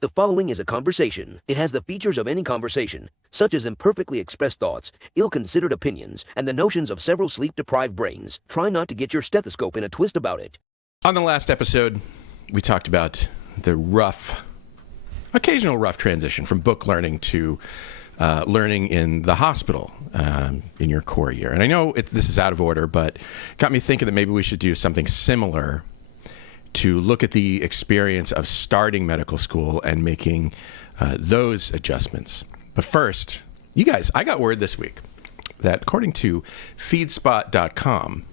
The following is a conversation. It has the features of any conversation, such as imperfectly expressed thoughts, ill-considered opinions, and the notions of several sleep-deprived brains. Try not to get your stethoscope in a twist about it. On the last episode, we talked about the occasional rough transition from book learning to learning in the hospital in your core year. And I know this is out of order, but it got me thinking that maybe we should do something similar to look at the experience of starting medical school and making those adjustments. But first, you guys, I got word this week that according to feedspot.com,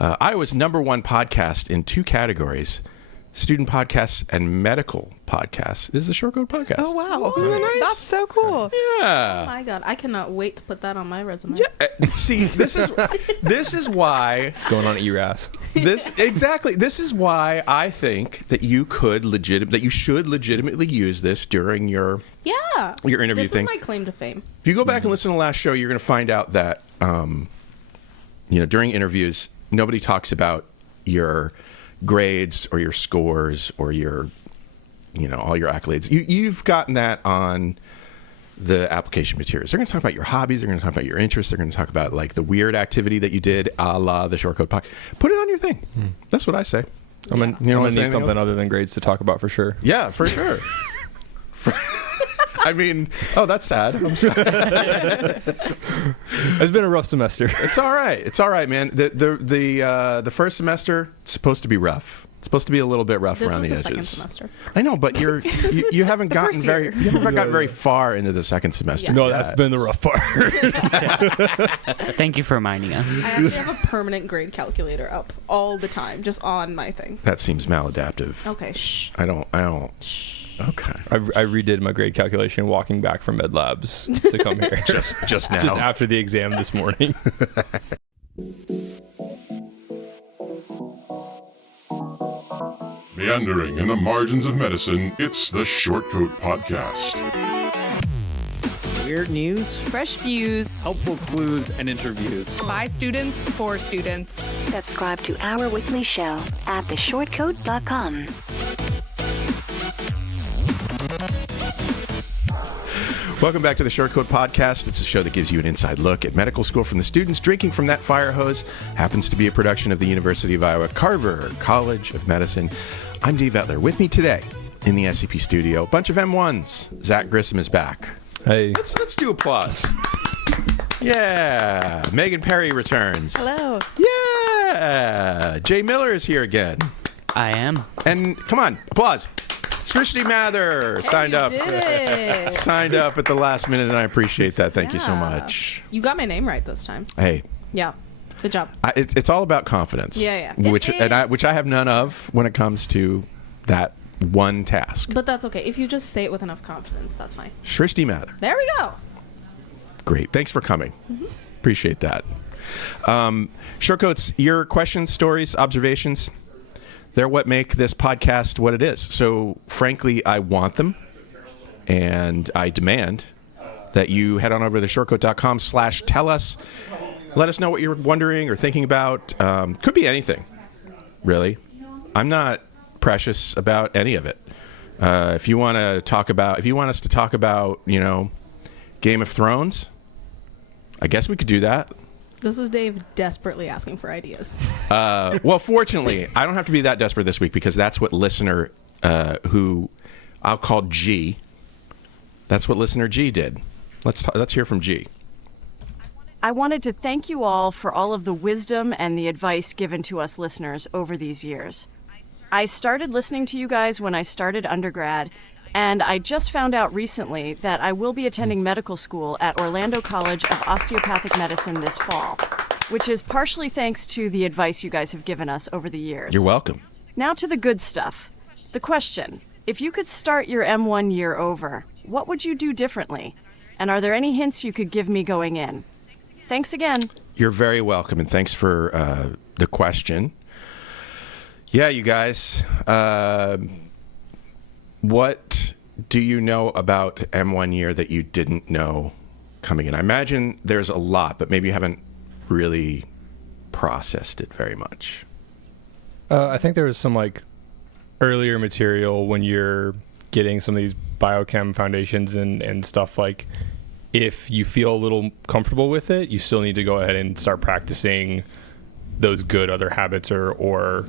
Iowa's #1 podcast in 2 categories, student podcasts and medical podcasts, is the Short Code Podcast. Oh, wow. Isn't that nice? That's so cool. Yeah. Oh, my God. I cannot wait to put that on my resume. Yeah. See, this is why... It's going on ERAS. Exactly. This is why I think that you should legitimately use this during your interview this thing. This is my claim to fame. If you go back and listen to the last show, you're going to find out that, during interviews, nobody talks about your grades or your scores or your, all your accolades. You've gotten that on the application materials. They're going to talk about your hobbies. They're going to talk about your interests. They're going to talk about like the weird activity that you did, a la the Short Code Podcast. Put it on your thing. That's what I say. I'm going to need something other than grades to talk about for sure. Yeah, for sure. I mean, that's sad. I'm sorry. It's been a rough semester. It's all right. It's all right, man. The first semester, it's supposed to be rough. It's supposed to be a little bit rough around the edges. This is the second semester. I know, but you haven't gotten very far into the second semester. No, that's been the rough part. Thank you for reminding us. I actually have a permanent grade calculator up all the time, just on my thing. That seems maladaptive. Okay, shh. I don't. Shh. Okay. I redid my grade calculation walking back from Med Labs to come here. just now. Just after the exam this morning. Meandering in the margins of medicine, it's the Short Code Podcast. Weird news, fresh views, helpful clues, and interviews. By students, for students. Subscribe to our weekly show at theshortcode.com. Welcome back to the Short Code Podcast. It's a show that gives you an inside look at medical school from the students drinking from that fire hose. Happens to be a production of the University of Iowa Carver College of Medicine. I'm Dave Etler. With me today in the SCP studio, a bunch of M1s. Zach Grissom is back. Hey. Let's do applause. Yeah. Megan Perry returns. Hello. Yeah. Jay Miller is here again. I am. And come on, applause. Srishti Mathur signed up. Did it. Signed up at the last minute, and I appreciate that. Thank you so much. You got my name right this time. Hey. Yeah. Good job. It's all about confidence. Yeah. Which I have none of when it comes to that one task. But that's okay. If you just say it with enough confidence, that's fine. Srishti Mathur. There we go. Great. Thanks for coming. Appreciate that. Shortcoats, your questions, stories, observations, they're what make this podcast what it is. So, frankly, I want them, and I demand that you head on over to shortcode.com/tell us. Let us know what you're wondering or thinking about. Could be anything, really. I'm not precious about any of it. If you want us to talk about, Game of Thrones, I guess we could do that. This is Dave desperately asking for ideas. Well, fortunately, I don't have to be that desperate this week because that's what listener, who I'll call G, that's what listener G did. Let's hear from G. I wanted to thank you all for all of the wisdom and the advice given to us listeners over these years. I started listening to you guys when I started undergrad, and I just found out recently that I will be attending medical school at Orlando College of Osteopathic Medicine this fall, which is partially thanks to the advice you guys have given us over the years. You're welcome. Now to the good stuff. The question, if you could start your M1 year over, what would you do differently? And are there any hints you could give me going in? Thanks again. You're very welcome, and thanks for the question. Yeah, you guys. What do you know about M1 year that you didn't know coming in? I imagine there's a lot, but maybe you haven't really processed it very much. I think there was some earlier material when you're getting some of these biochem foundations and stuff, like if you feel a little comfortable with it, you still need to go ahead and start practicing those good other habits or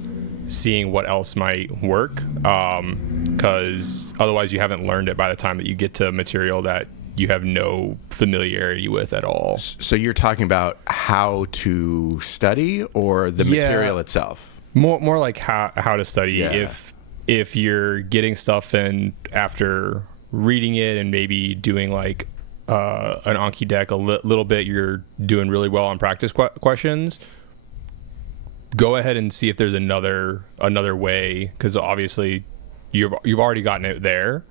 seeing what else might work, because otherwise you haven't learned it by the time that you get to material that you have no familiarity with at all. So you're talking about how to study or the material itself? More like how to study. Yeah. If you're getting stuff and after reading it and maybe doing like an Anki deck a little bit, you're doing really well on practice questions, go ahead and see if there's another way, because obviously you've already gotten it there,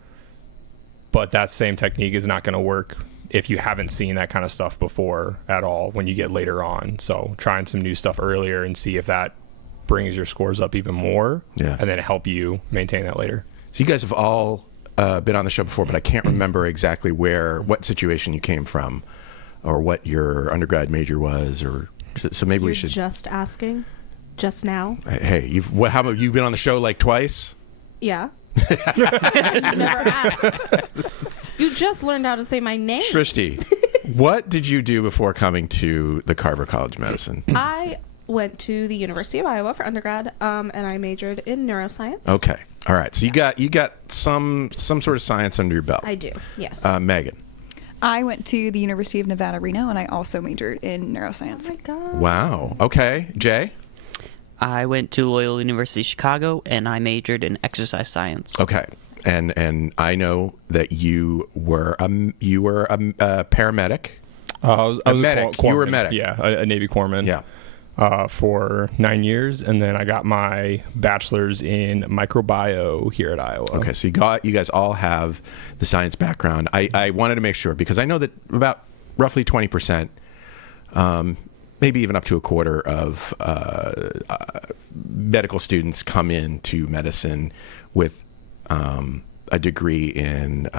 but that same technique is not going to work if you haven't seen that kind of stuff before at all when you get later on. So trying some new stuff earlier and see if that brings your scores up even more, and then help you maintain that later. So you guys have all been on the show before, but I can't remember exactly what situation you came from or what your undergrad major was, or so maybe we should just asking just now. Hey, how about you been on the show like twice? Yeah. You never asked. You just learned how to say my name. Srishti, what did you do before coming to the Carver College of Medicine? I went to the University of Iowa for undergrad, and I majored in neuroscience. Okay. All right. So you got some sort of science under your belt. I do. Yes. Megan. I went to the University of Nevada, Reno, and I also majored in neuroscience. Oh my God. Wow. Okay. Jay? I went to Loyola University Chicago, and I majored in exercise science. Okay. And I know that you were a paramedic. I was a medic. corpsman. You were a medic. Yeah, a Navy corpsman. Yeah. For 9 years, and then I got my bachelor's in microbio here at Iowa. Okay, so you guys all have the science background. I wanted to make sure, because I know that about roughly 20%, maybe even up to a quarter of medical students come into medicine with a degree in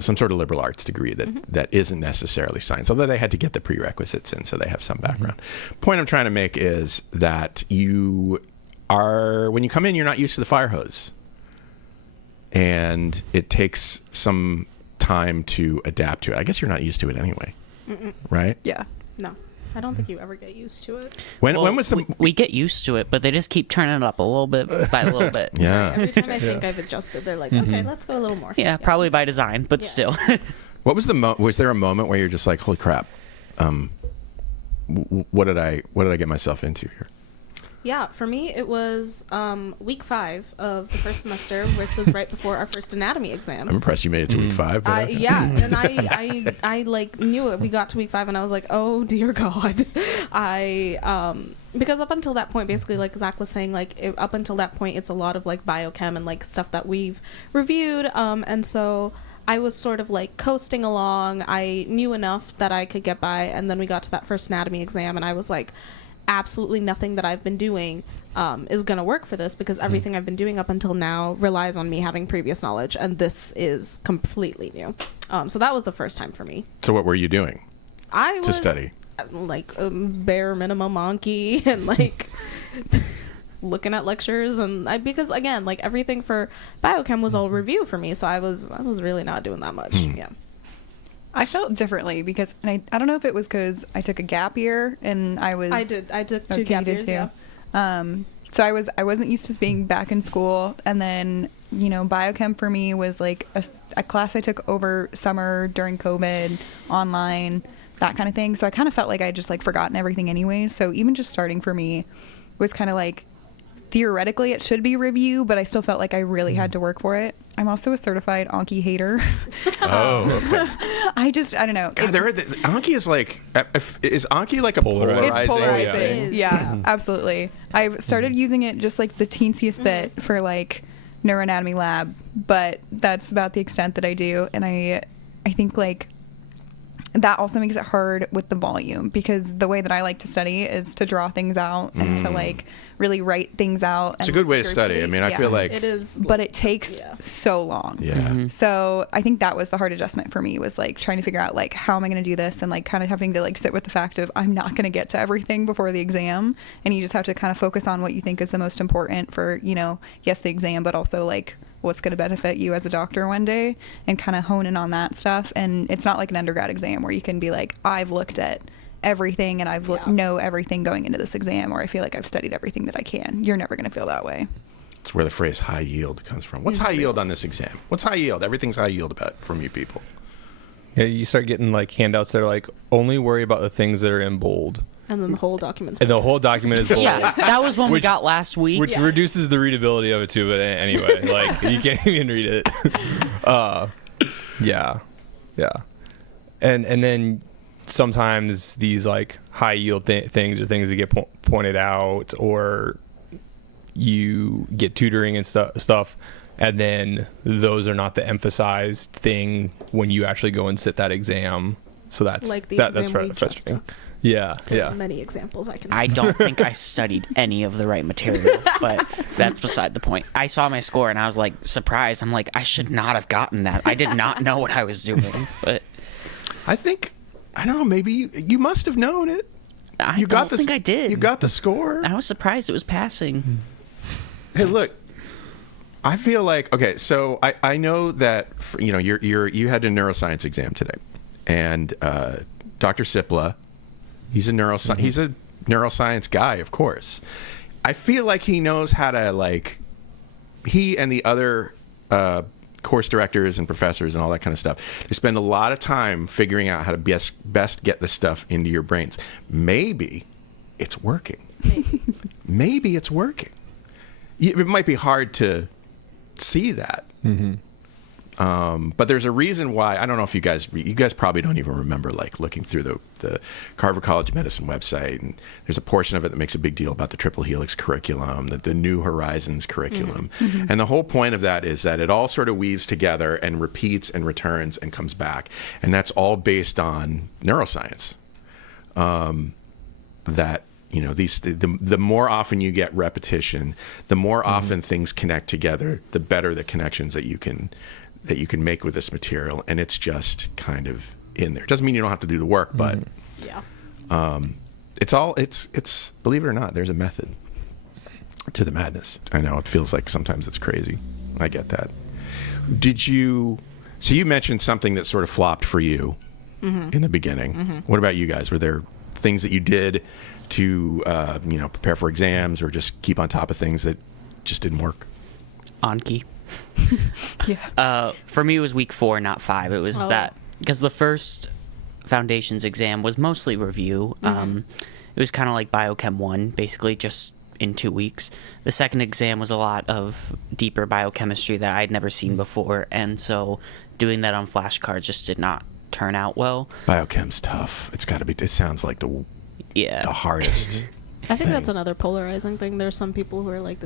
some sort of liberal arts degree that isn't necessarily science, although they had to get the prerequisites in, so they have some background. Point I'm trying to make is that when you come in, you're not used to the fire hose, and it takes some time to adapt to it. I guess you're not used to it anyway, right? Yeah. No, I don't think you ever get used to it. When was the... We get used to it, but they just keep turning it up a little bit by a little bit. Yeah. Every time I think I've adjusted, they're like, okay, let's go a little more. Yeah, probably by design, but still. What was was there a moment where you're just like, holy crap, what did I get myself into here? Yeah, for me, it was week 5 of the first semester, which was right before our first anatomy exam. I'm impressed you made it to week 5. But yeah, and I like knew it. We got to week 5, and I was like, oh dear God, because up until that point, basically, like Zach was saying, like up until that point, it's a lot of like biochem and like stuff that we've reviewed, and so I was sort of like coasting along. I knew enough that I could get by, and then we got to that first anatomy exam, and I was like, absolutely nothing that I've been doing is going to work for this, because everything I've been doing up until now relies on me having previous knowledge, and this is completely new. So that was the first time for me. So what were you doing to study? Like bare minimum Anki and like looking at lectures, and because again, like everything for biochem was all review for me, so I was really not doing that much. Yeah. I felt differently because, and I don't know if it was because I took a gap year and I took 2 gap years too. Yeah. So I wasn't used to being back in school, and then biochem for me was like a class I took over summer during COVID, online, that kind of thing. So I kind of felt like I just like forgotten everything anyway. So even just starting for me was kind of like, theoretically it should be review, but I still felt like I really had to work for it. I'm also a certified Anki hater. Oh, okay. I don't know. God, Anki is like, is Anki like a polarizing? It's polarizing. It is. Yeah, absolutely. I've started using it just like the teensiest bit for like neuroanatomy lab, but that's about the extent that I do. And I think like that also makes it hard with the volume, because the way that I like to study is to draw things out and to like really write things out. It's a good way to study. I mean, I feel like it is, but it takes so long. Yeah. So I think that was the hard adjustment for me, was like trying to figure out like, how am I going to do this, and like kind of having to like sit with the fact of I'm not going to get to everything before the exam, and you just have to kind of focus on what you think is the most important for, yes, the exam, but also like what's going to benefit you as a doctor one day, and kind of hone in on that stuff. And it's not like an undergrad exam where you can be like, I've looked at everything and know everything going into this exam, or I feel like I've studied everything that I can. You're never going to feel that way. It's where the phrase high yield comes from. What's high yield on this exam? What's high yield? Everything's high yield about from you people. Yeah, you start getting like handouts that are like, only worry about the things that are in bold. And then the whole document's bold. And the whole document is bold. Yeah, that was one we got last week. Which reduces the readability of it too, but anyway, like you can't even read it. Yeah. And then sometimes these like high yield things are things that get pointed out, or you get tutoring and stuff, and then those are not the emphasized thing when you actually go and sit that exam. So that's like the that's exam we just frustrating. took. Yeah. Many examples I can. I don't think I studied any of the right material, but that's beside the point. I saw my score and I was like surprised. I'm like, I should not have gotten that. I did not know what I was doing. But I don't know. Maybe you must have known it. I don't think I did. You got the score. I was surprised it was passing. Hey, look. I feel like so I know that you had a neuroscience exam today, and Dr. Sipla, he's a neuroscience guy, of course. I feel like he knows how to he and the other course directors and professors and all that kind of stuff. They spend a lot of time figuring out how to best get this stuff into your brains. Maybe it's working. Maybe it's working. It might be hard to see that. But there's a reason why. I don't know if you guys probably don't even remember looking through the Carver College of Medicine website, and there's a portion of it that makes a big deal about the Triple Helix curriculum, the New Horizons curriculum. And the whole point of that is that it all sort of weaves together and repeats and returns and comes back, and that's all based on neuroscience. That the more often you get repetition, the more often things connect together, the better the connections that you can make with this material. And it's just kind of in there. It doesn't mean you don't have to do the work, but it's believe it or not, there's a method to the madness. I know it feels like sometimes it's crazy. I get that. So you mentioned something that sort of flopped for you in the beginning. What about you guys? Were there things that you did to prepare for exams or just keep on top of things that just didn't work? Anki. For me, it was week 4, not 5. It was that because the first foundations exam was mostly review. It was kind of like Biochem 1, basically just in 2 weeks. The second exam was a lot of deeper biochemistry that I'd never seen before, and so doing that on flashcards just did not turn out well. Biochem's tough. It's got to be. It sounds like the hardest. I think that's another polarizing thing. There's some people who are like,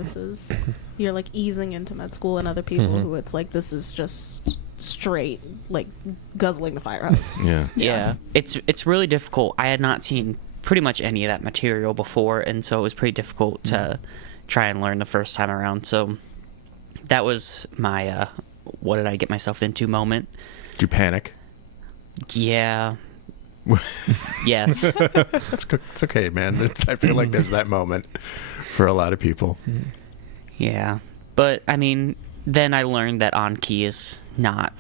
you're like easing into med school, and other people who it's like, this is just straight like guzzling the fire hose. Yeah. It's really difficult. I had not seen pretty much any of that material before, and so it was pretty difficult to try and learn the first time around. So that was my what did I get myself into moment. Did you panic? Yeah. Yes. It's okay, man. I feel like there's that moment for a lot of people. Yeah. But, I mean, then I learned that Anki is not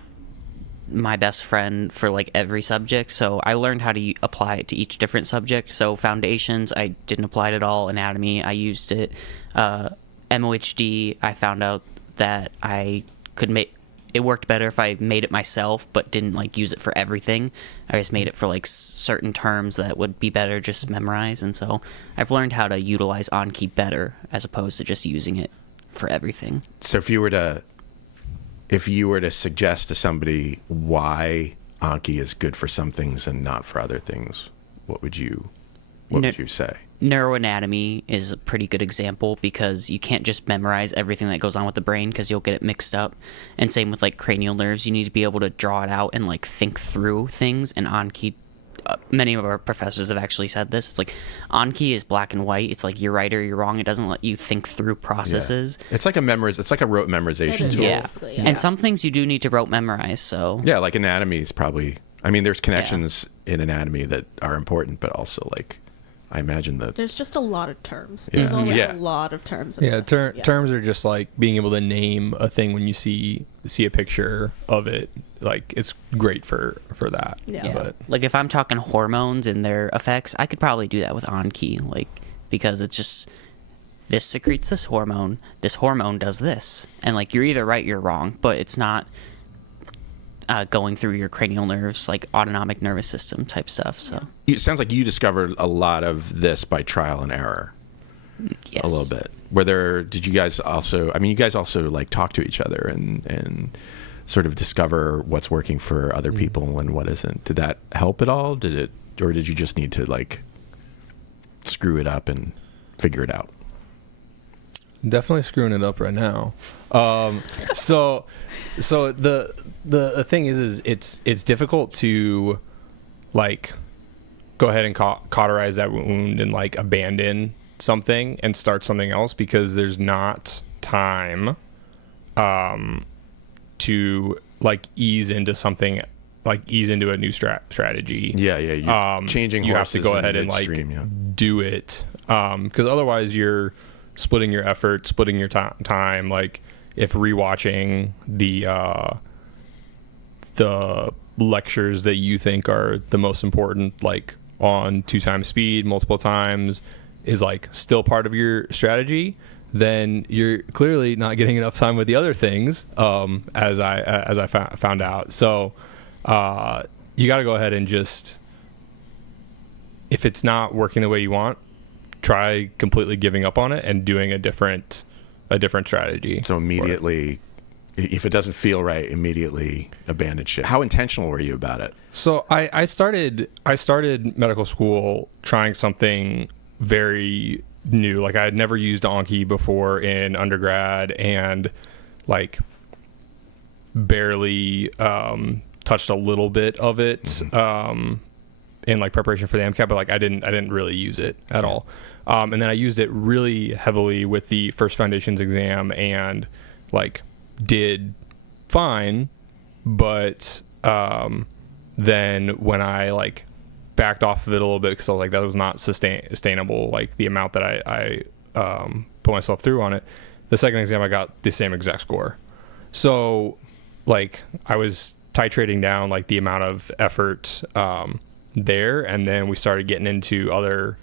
my best friend for, every subject. So I learned how to apply it to each different subject. So foundations, I didn't apply it at all. Anatomy, I used it. MOHD, I found out that I could make... It worked better if I made it myself, but didn't use it for everything. I just made it for certain terms that would be better just memorize. And so I've learned how to utilize Anki better as opposed to just using it for everything. So if you were to suggest to somebody why Anki is good for some things and not for other things, what would you say? Neuroanatomy is a pretty good example because you can't just memorize everything that goes on with the brain because you'll get it mixed up. And same with cranial nerves, you need to be able to draw it out and think through things. And Anki, many of our professors have actually said this. It's Anki is black and white. It's you're right or you're wrong. It doesn't let you think through processes. Yeah. It's like a rote memorization tool. Yeah. And some things you do need to rote memorize. So yeah, anatomy is probably. I mean, there's connections in anatomy that are important, but also I imagine that there's just a lot of terms. Yeah. There's always Yeah. a lot of terms. Terms are just like being able to name a thing when you see a picture of it. Like, it's great for that. Yeah. But Like, if I'm talking hormones and their effects, I could probably do that with Anki, like, because it's just, this secretes this hormone does this, and like, you're either right, you're wrong, but it's not going through your cranial nerves, like autonomic nervous system type stuff. So it sounds like you discovered a lot of this by trial and error. Yes. A little bit. Did you guys also, you guys also like talk to each other and sort of discover what's working for other people and what isn't. Did that help at all? Or did you just need to like screw it up and figure it out? Definitely screwing it up right now. So the thing is it's difficult to like go ahead and cauterize that wound and like abandon something and start something else, because there's not time to like ease into something, like ease into a new strategy. Yeah. You're changing you have to go ahead and like do it, because otherwise you're splitting your effort, splitting your time. Like, if rewatching the lectures that you think are the most important, like on 2x speed multiple times, is like still part of your strategy, then you're clearly not getting enough time with the other things, as I found out. So you got to go ahead and just, if it's not working the way you want, try completely giving up on it and doing a different strategy. So immediately, if it doesn't feel right, immediately abandon shit. How intentional were you about it? So I started medical school trying something very new. Like, I had never used Anki before in undergrad, and like barely touched a little bit of it in like preparation for the MCAT, but like I didn't really use it at all. And then I used it really heavily with the first foundations exam, and like did fine, but then when I like backed off of it a little bit, because I was like, that was not sustainable, like the amount that I put myself through on it, the second exam I got the same exact score. So like I was titrating down like the amount of effort there, and then we started getting into other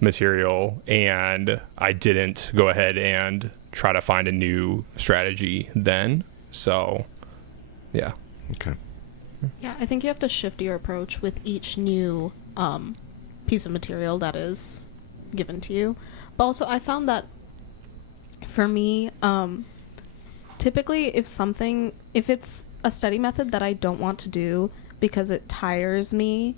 material, and I didn't go ahead and try to find a new strategy then. So yeah. Okay. Yeah, I think you have to shift your approach with each new piece of material that is given to you. But also, I found that for me, typically if it's a study method that I don't want to do because it tires me,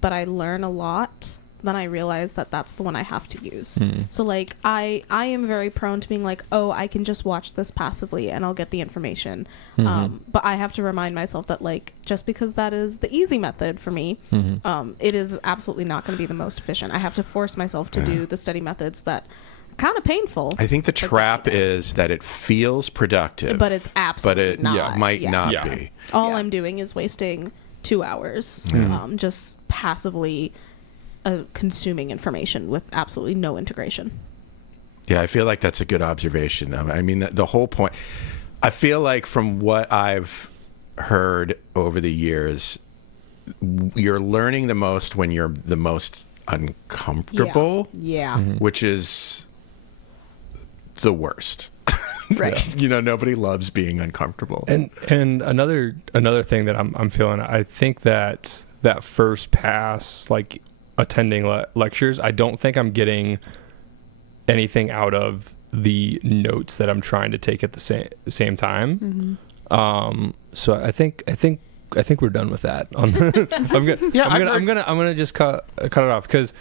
but I learn a lot, then I realize that that's the one I have to use. So like I am very prone to being like, oh, I can just watch this passively and I'll get the information. But I have to remind myself that like, just because that is the easy method for me, it is absolutely not going to be the most efficient. I have to force myself to do the study methods that are kind of painful. I think the trap is that it feels productive, but it's absolutely not. Might not be. All I'm doing is wasting 2 hours just passively consuming information with absolutely no integration. Yeah, I feel like that's a good observation. I mean, the whole point, I feel like from what I've heard over the years, you're learning the most when you're the most uncomfortable. Yeah. Which is the worst. Right. You know, nobody loves being uncomfortable. And another thing that I'm feeling, I think that first pass, like attending lectures, I don't think I'm getting anything out of the notes that I'm trying to take at the same time. So I think we're done with that. I'm gonna just cut it off, because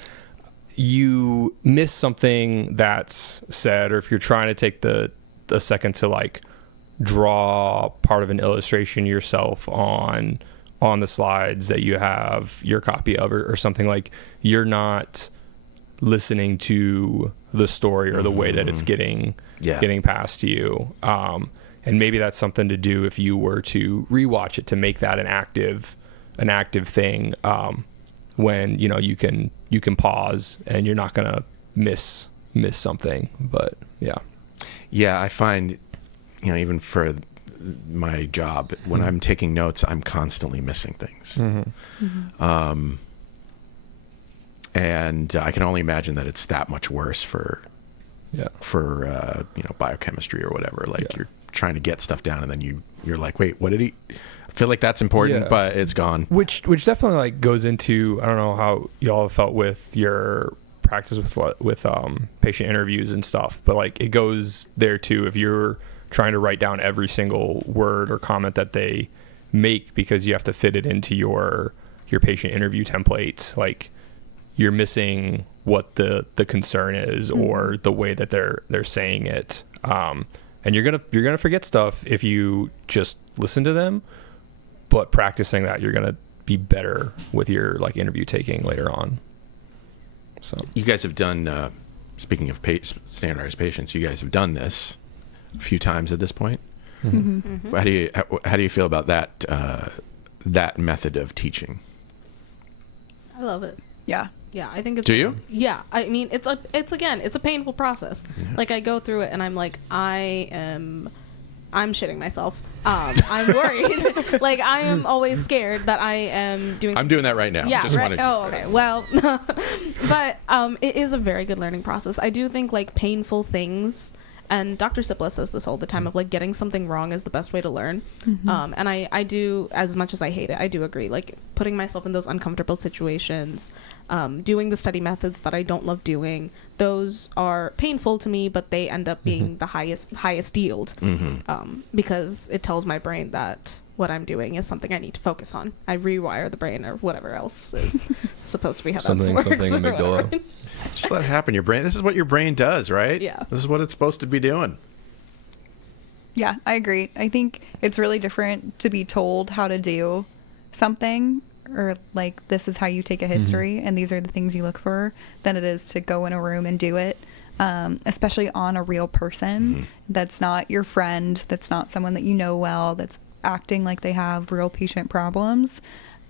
you miss something that's said, or if you're trying to take a second to like draw part of an illustration yourself on the slides that you have your copy of, or something, like you're not listening to the story or the way that it's getting past to you. And maybe that's something to do if you were to rewatch it, to make that an active thing, when you can can pause and you're not gonna miss something. But I find, even for my job, when I'm taking notes, I'm constantly missing things. And I can only imagine that it's that much worse for biochemistry or whatever. Like you're trying to get stuff down, and then you're like, wait, what did he? I feel like that's important, but it's gone. Which definitely like goes into, I don't know how y'all have felt with your practice with patient interviews and stuff, but like it goes there too. If you're trying to write down every single word or comment that they make because you have to fit it into your patient interview template, like you're missing what the concern is or the way that they're saying it. And you're gonna forget stuff if you just listen to them, but practicing that, you're gonna be better with your like interview taking later on. So you guys have done, speaking of standardized patients, you guys have done this a few times at this point. How do you feel about that method of teaching? I love it. Yeah. Yeah, I think it's. Do you? Yeah, I mean, it's a painful process. Yeah. Like I go through it, and I'm like, I'm shitting myself. I'm worried. Like I am always scared that I am doing. I'm doing that right now. Yeah. Just right. Oh, okay. Well, but it is a very good learning process. I do think like painful things. And Dr. Sipla says this all the time of like getting something wrong is the best way to learn. And I do, as much as I hate it, I do agree. Like putting myself in those uncomfortable situations, doing the study methods that I don't love doing, those are painful to me, but they end up being the highest yield because it tells my brain that what I'm doing is something I need to focus on. I rewire the brain or whatever else is supposed to be how that works. Something amygdala. Just let it happen. Your brain. This is what your brain does, right? Yeah. This is what it's supposed to be doing. Yeah, I agree. I think it's really different to be told how to do something, or like this is how you take a history and these are the things you look for, than it is to go in a room and do it. Especially on a real person that's not your friend, that's not someone that you know well, that's acting like they have real patient problems.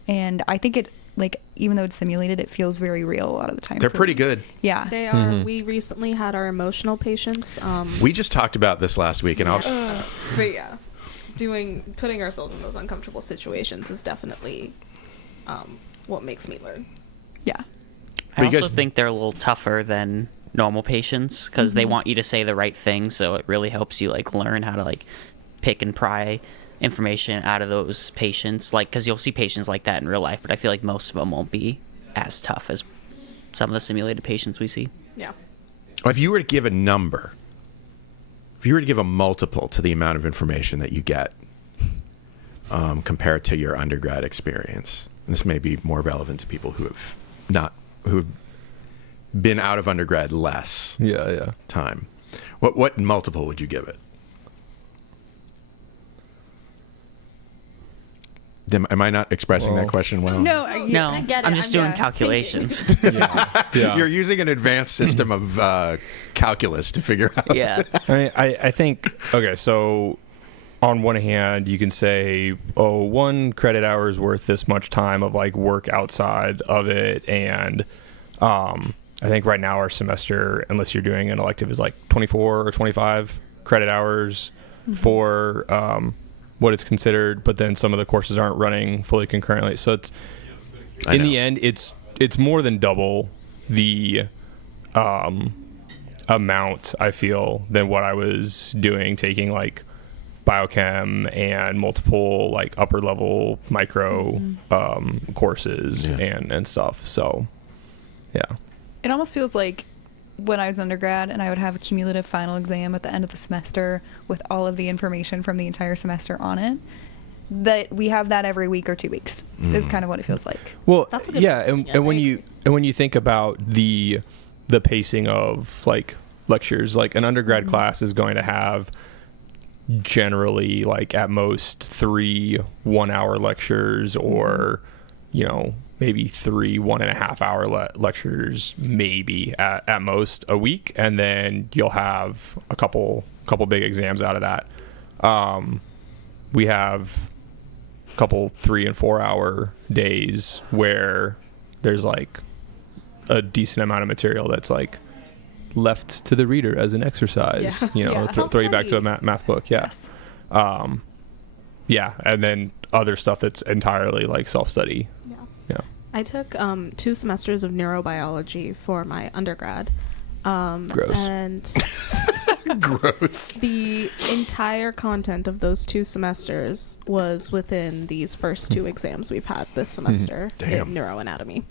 And I think it, like, even though it's simulated, it feels very real a lot of the time. They're pretty good. Yeah. They are. We recently had our emotional patients. We just talked about this last week, and but yeah, putting ourselves in those uncomfortable situations is definitely what makes me learn. Yeah. I also think they're a little tougher than normal patients because they want you to say the right thing, so it really helps you like learn how to like pick and pry information out of those patients, like because you'll see patients like that in real life, but I feel like most of them won't be as tough as some of the simulated patients we see. Yeah. If you were to give a number, if you were to give a multiple to the amount of information that you get compared to your undergrad experience, and this may be more relevant to people who have been out of undergrad less time, what multiple would you give it? Am I not expressing that question well? No, I get it. I'm just doing calculations. You're using an advanced system of calculus to figure out. Yeah. I think, okay, so on one hand, you can say, 1 credit hour is worth this much time of like work outside of it. And I think right now our semester, unless you're doing an elective, is like 24 or 25 credit hours for what it's considered, but then some of the courses aren't running fully concurrently. So it's in the end, it's more than double the amount, I feel, than what I was doing, taking like biochem and multiple like upper level micro courses and stuff. So yeah. It almost feels like when I was undergrad and I would have a cumulative final exam at the end of the semester with all of the information from the entire semester on it, that we have that every week or 2 weeks is kind of what it feels like. Well, and when you think about the pacing of like lectures, like an undergrad class is going to have generally like at most 3 1-hour lectures or maybe 3 1.5 hour lectures, maybe at most a week, and then you'll have a couple big exams out of that. We have a couple 3 and 4 hour days where there's like a decent amount of material that's like left to the reader as an exercise. Throw you back to a math book. Yes. And then other stuff that's entirely like self-study. Yeah. I took 2 semesters of neurobiology for my undergrad. Gross. And Gross. the entire content of those 2 semesters was within these first 2 exams we've had this semester in neuroanatomy.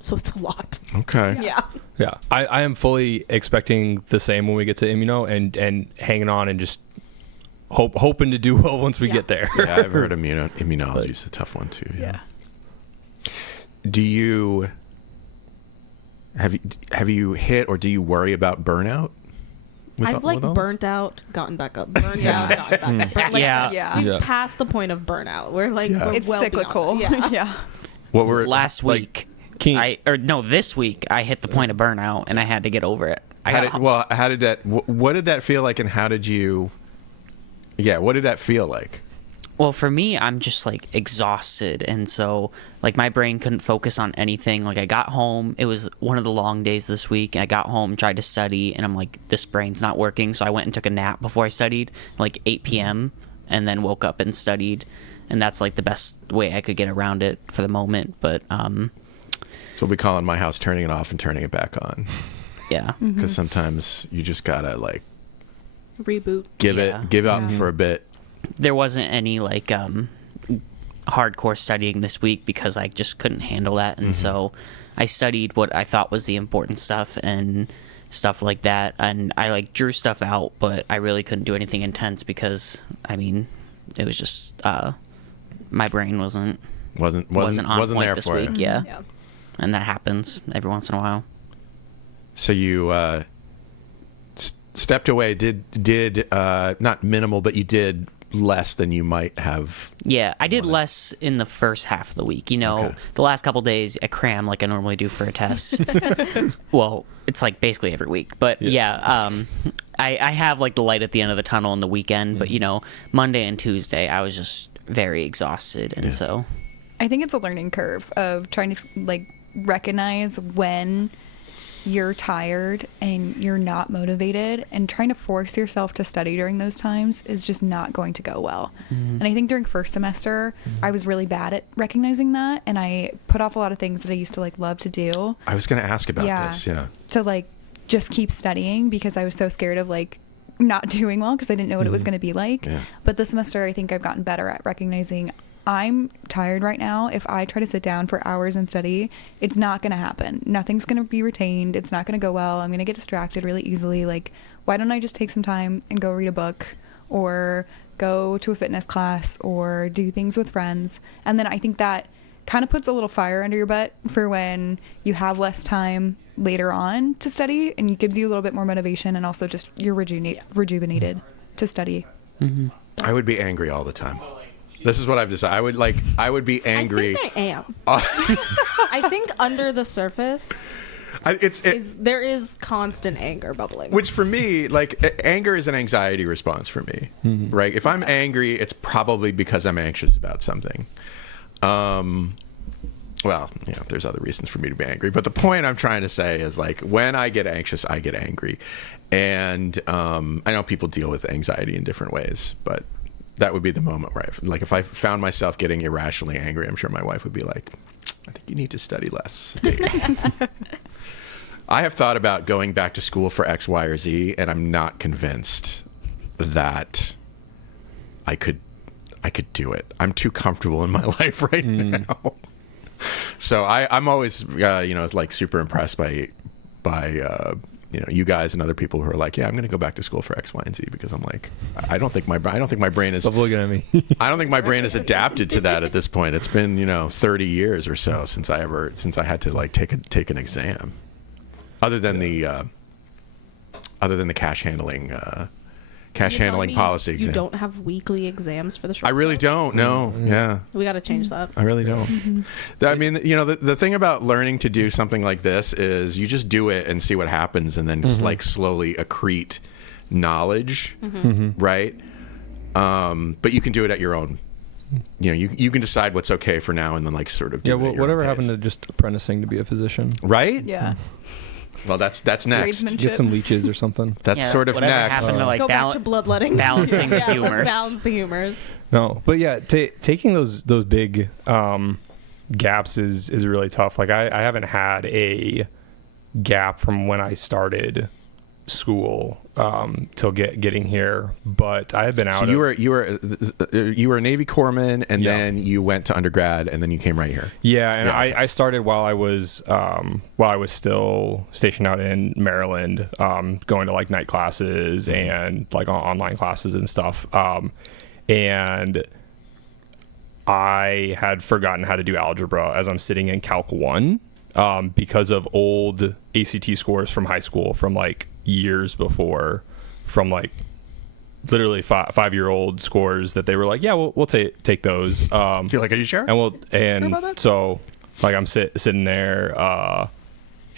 So it's a lot. Okay. Yeah. I am fully expecting the same when we get to immuno and hanging on and just hoping to do well once we get there. Yeah, I've heard immunology is a tough one too. Yeah. Do you have you hit or do you worry about burnout? I've burnt out, gotten back up, burned out, gotten back up. We've passed the point of burnout. We're like we're it's well cyclical. Yeah. What were last week? This week I hit the point of burnout and I had to get over it. What did that feel like, and how did you? Yeah, what did that feel like? Well, for me, I'm just like exhausted, and so like my brain couldn't focus on anything. Like I got home, it was one of the long days this week, and I got home, tried to study, and I'm like, this brain's not working. So I went and took a nap before I studied, like 8 p.m., and then woke up and studied, and that's like the best way I could get around it for the moment. But that's what we call in my house turning it off and turning it back on. Yeah, because sometimes you just gotta like reboot, give up for a bit. There wasn't any like hardcore studying this week because I just couldn't handle that, and so I studied what I thought was the important stuff and stuff like that, and I like drew stuff out, but I really couldn't do anything intense because it was just my brain wasn't on point there this for week. you. Yeah, and that happens every once in a while. So you stepped away, did not minimal, but you did less than you might have. Yeah, I did less in the first half of the week. The last couple days I cram like I normally do for a test. Well, it's like basically every week. But I have like the light at the end of the tunnel on the weekend. But Monday and Tuesday I was just very exhausted, and so I think it's a learning curve of trying to like recognize when you're tired and you're not motivated, and trying to force yourself to study during those times is just not going to go well. And I think during first semester I was really bad at recognizing that, and I put off a lot of things that I used to like love to do. I was going to ask about this. To like just keep studying because I was so scared of like not doing well because I didn't know what it was going to be like. But this semester I think I've gotten better at recognizing I'm tired right now. If I try to sit down for hours and study, it's not going to happen. Nothing's going to be retained. It's not going to go well. I'm going to get distracted really easily. Like, why don't I just take some time and go read a book or go to a fitness class or do things with friends? And then I think that kind of puts a little fire under your butt for when you have less time later on to study, and it gives you a little bit more motivation, and also just you're rejuvenated to study. I would be angry all the time. This is what I've decided. I would be angry. I think I am. I think under the surface, there is constant anger bubbling. Which for me, like anger is an anxiety response for me, right? If I'm angry, it's probably because I'm anxious about something. Well, there's other reasons for me to be angry, but the point I'm trying to say is like when I get anxious, I get angry, and I know people deal with anxiety in different ways, but that would be the moment where if I found myself getting irrationally angry, I'm sure my wife would be like, I think you need to study less. I have thought about going back to school for X, Y, or Z, and I'm not convinced that I could do it. I'm too comfortable in my life right now. So I'm always, like super impressed by you guys and other people who are like, yeah, I'm going to go back to school for X, Y, and Z, because I'm like, I don't think my brain is. Stop looking at me. I don't think my brain is adapted to that at this point. It's been 30 years or so since I had to like take an exam, other than the cash handling policy exam. You don't have weekly exams for the short. I really don't. No. Yeah. We got to change that. I really don't. I mean, the thing about learning to do something like this is you just do it and see what happens, and then just like slowly accrete knowledge, right? But you can do it at your own you can decide what's okay for now and then like sort of do it at your whatever own happened pace. to just apprenticing to be a physician? Right? Yeah. Well, that's next. Get some leeches or something. That's sort of whatever next. happened to like Go back to bloodletting. balancing the humors. Balance the humors. No, but yeah, taking those big gaps is really tough. Like I haven't had a gap from when I started school till getting here, but I have been out. So you were a Navy corpsman, and then you went to undergrad, and then you came right here. Yeah, and I started while I was still stationed out in Maryland, going to like night classes and like online classes and stuff. And I had forgotten how to do algebra as I'm sitting in Calc 1 because of old ACT scores from high school from like years before, from like literally 5-year-old scores that they were like, yeah, we'll take those. You're like, are you sure? And so like I'm sitting there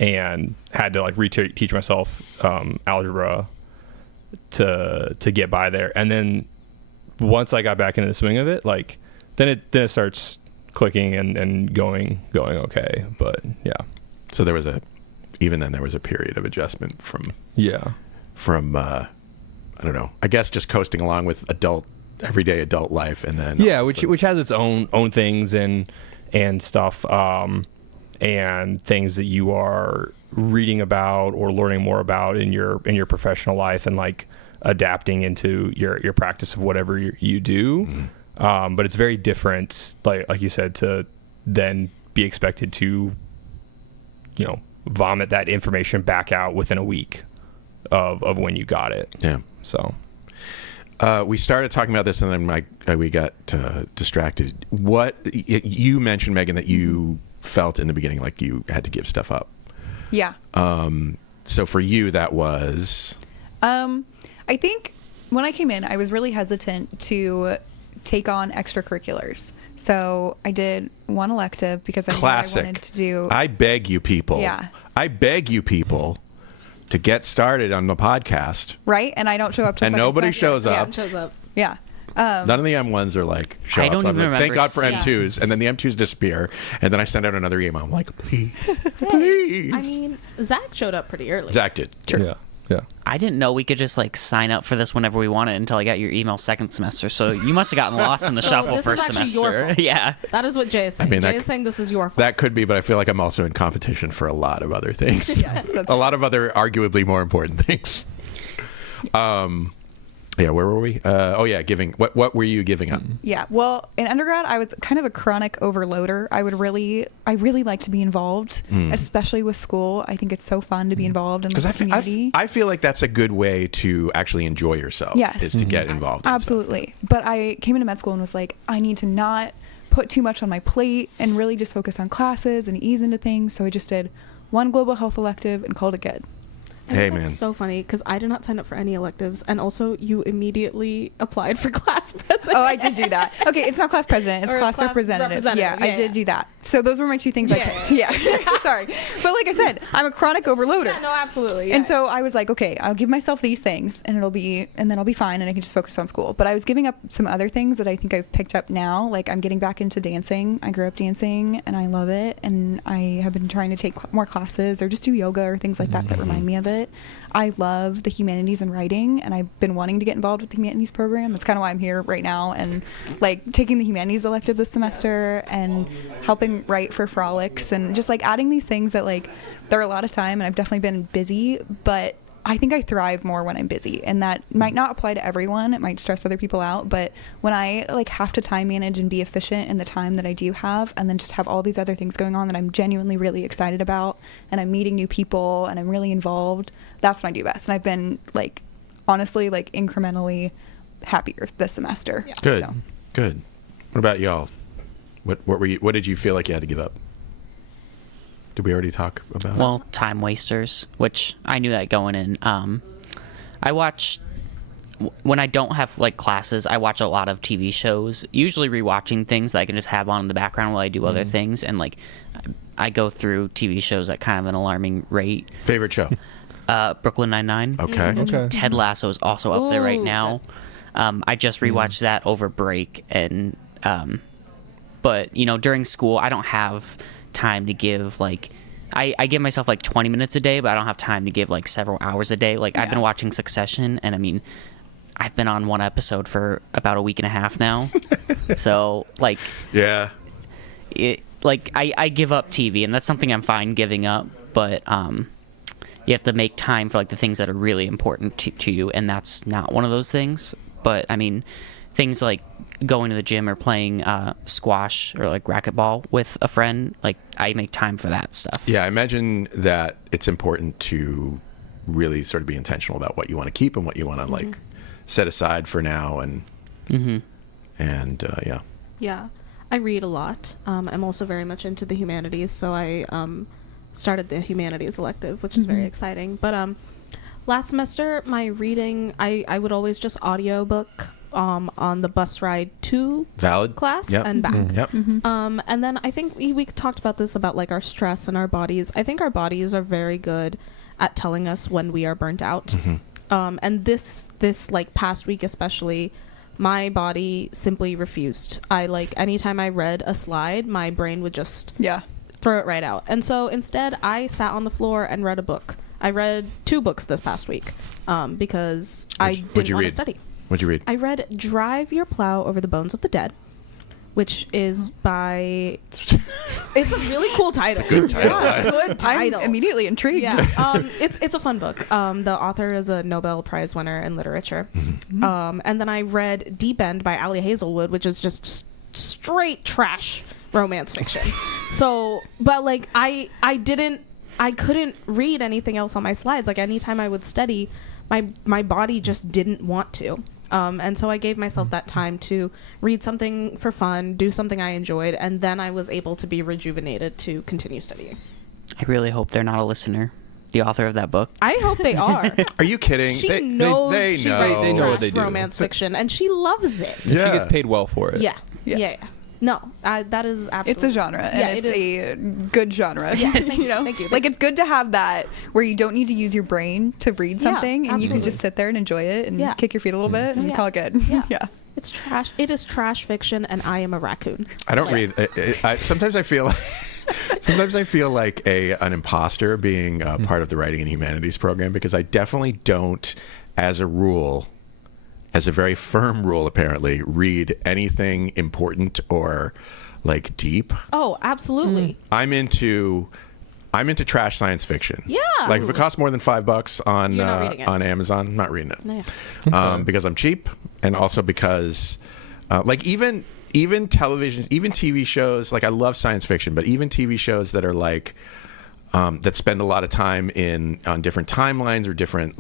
and had to like teach myself algebra to get by there. And then once I got back into the swing of it, like then it starts clicking and going okay. But yeah. So there was a period of adjustment from I don't know, I guess just coasting along with everyday adult life, and then which has its own things and stuff, and things that you are reading about or learning more about in your professional life, and like adapting into your practice of whatever you do. But it's very different, like you said, to then be expected to vomit that information back out within a week of when you got it. Yeah. So we started talking about this, and then we got distracted. What you mentioned, Megan, that you felt in the beginning like you had to give stuff up. Yeah. So for you, that was. I think when I came in, I was really hesitant to take on extracurriculars. So I did one elective because I knew I wanted to do. I beg you people. Yeah. I beg you people to get started on the podcast. Right? And I don't show up to and nobody shows up. Yeah. None of the M1s are like show I up. don't So I'm even like, thank remember God for M2s, and then the M2s disappear, and then I send out another email. I'm like, please, please. I mean, Zach showed up pretty early. Zach did. Sure. Yeah. I didn't know we could just like sign up for this whenever we wanted until I got your email second semester. So you must have gotten lost in the shuffle this first is actually semester. your fault. Yeah. That is what Jay is saying. Jay is saying this is your fault. That could be, but I feel like I'm also in competition for a lot of other things. Yes, a lot of other arguably more important things. Yeah, where were we? Giving. What were you giving up? Yeah. Well, in undergrad, I was kind of a chronic overloader. I really like to be involved, especially with school. I think it's so fun to be involved in the community. I feel like that's a good way to actually enjoy yourself. Yes. Is to get involved. Absolutely. But I came into med school and was like, I need to not put too much on my plate and really just focus on classes and ease into things. So I just did one global health elective and called it good. Hey, man. That's so funny because I did not sign up for any electives, and also you immediately applied for class president. Oh, I did do that. Okay, it's not class president, it's class representative. Yeah, I did do that. So those were my two things I picked. Yeah. Sorry. But like I said, I'm a chronic overloader. Yeah, no, absolutely. And so I was like, okay, I'll give myself these things and then I'll be fine and I can just focus on school. But I was giving up some other things that I think I've picked up now. Like I'm getting back into dancing. I grew up dancing and I love it. And I have been trying to take more classes or just do yoga or things like that remind me of it. I love the humanities and writing, and I've been wanting to get involved with the humanities program. That's kind of why I'm here right now, and like taking the humanities elective this semester and helping write for frolics and just like adding these things that like they're a lot of time, and I've definitely been busy, but I think I thrive more when I'm busy, and that might not apply to everyone. It might stress other people out, but when I like have to time manage and be efficient in the time that I do have, and then just have all these other things going on that I'm genuinely really excited about, and I'm meeting new people and I'm really involved, that's when I do best. And I've been like honestly like incrementally happier this semester. Yeah. Good. What about y'all? What did you feel like you had to give up? Did we already talk about Well, time wasters, which I knew that going in. I watch, when I don't have like classes, I watch a lot of TV shows, usually rewatching things that I can just have on in the background while I do other things. And like, I go through TV shows at kind of an alarming rate. Favorite show? Brooklyn Nine-Nine. Okay. Ted Lasso is also up there right now. I just rewatched that over break, and But during school, I don't have time to give I give myself 20 minutes a day, but I don't have time to give several hours a day. I've been watching Succession, and I mean, I've been on one episode for about a week and a half now. So yeah, I give up TV, and that's something I'm fine giving up. But you have to make time for the things that are really important to you, and that's not one of those things. But I mean, things like going to the gym or playing squash or racquetball with a friend, I make time for that stuff. Yeah, I imagine that it's important to really sort of be intentional about what you want to keep and what you want to set aside for now, and yeah. Yeah, I read a lot. I'm also very much into the humanities, so I started the humanities elective, which is very exciting. But last semester, my reading, I would always just audiobook on the bus ride to class and back. Yep. And then I think we talked about this, about our stress and our bodies. I think our bodies are very good at telling us when we are burnt out. And this past week especially, my body simply refused. Anytime I read a slide, my brain would just throw it right out. And so instead, I sat on the floor and read a book. I read 2 books this past week because I didn't want to study. What'd you read? I read Drive Your Plow Over the Bones of the Dead, which is by... It's a really cool title. It's a good title. It's a good title. I'm immediately intrigued. Yeah. It's a fun book. The author is a Nobel Prize winner in literature. And then I read Deep End by Ali Hazelwood, which is just straight trash romance fiction. So, but I couldn't read anything else on my slides. Anytime I would study, my body just didn't want to. And so I gave myself that time to read something for fun, do something I enjoyed, and then I was able to be rejuvenated to continue studying. I really hope they're not a listener, the author of that book. I hope they are. Are you kidding? She knows they she know. writes They know what they do. romance fiction, and she loves it. She gets paid well for it. Yeah. No, that is absolutely... It's a genre, and it's a good genre. Yeah, thank you. It's good to have that where you don't need to use your brain to read something, and you can just sit there and enjoy it and kick your feet a little bit and call it good. Yeah. It's trash. It is trash fiction, and I am a raccoon. I don't read. Sometimes I feel like an imposter being part of the writing and humanities program, because I definitely don't, as a rule, as a very firm rule apparently, read anything important or deep. Oh, absolutely. I'm into trash science fiction. Yeah. If it costs more than $5 on Amazon, I'm not reading it. Yeah. Because I'm cheap, and also because even television, even TV shows, I love science fiction, but even TV shows that are that spend a lot of time on different timelines or different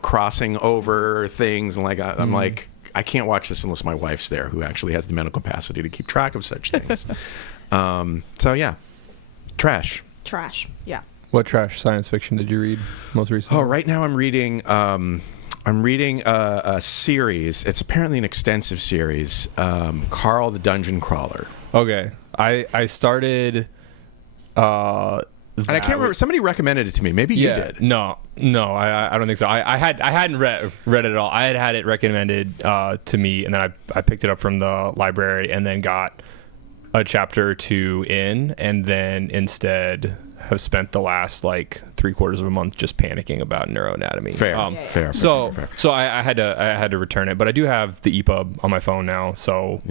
crossing over things, and I'm I can't watch this unless my wife's there, who actually has the mental capacity to keep track of such things. So yeah, trash. Yeah. What trash science fiction did you read most recently? Oh, right now I'm reading a series. It's apparently an extensive series. Carl the Dungeon Crawler. Okay, I started. And I can't remember. Somebody recommended it to me. Maybe you did. No, I don't think so. I hadn't read it at all. I had it recommended to me, and then I picked it up from the library, and then got a chapter or 2 in, and then instead have spent the last 3/4 of a month just panicking about neuroanatomy. Fair. So I had to return it, but I do have the EPUB on my phone now, so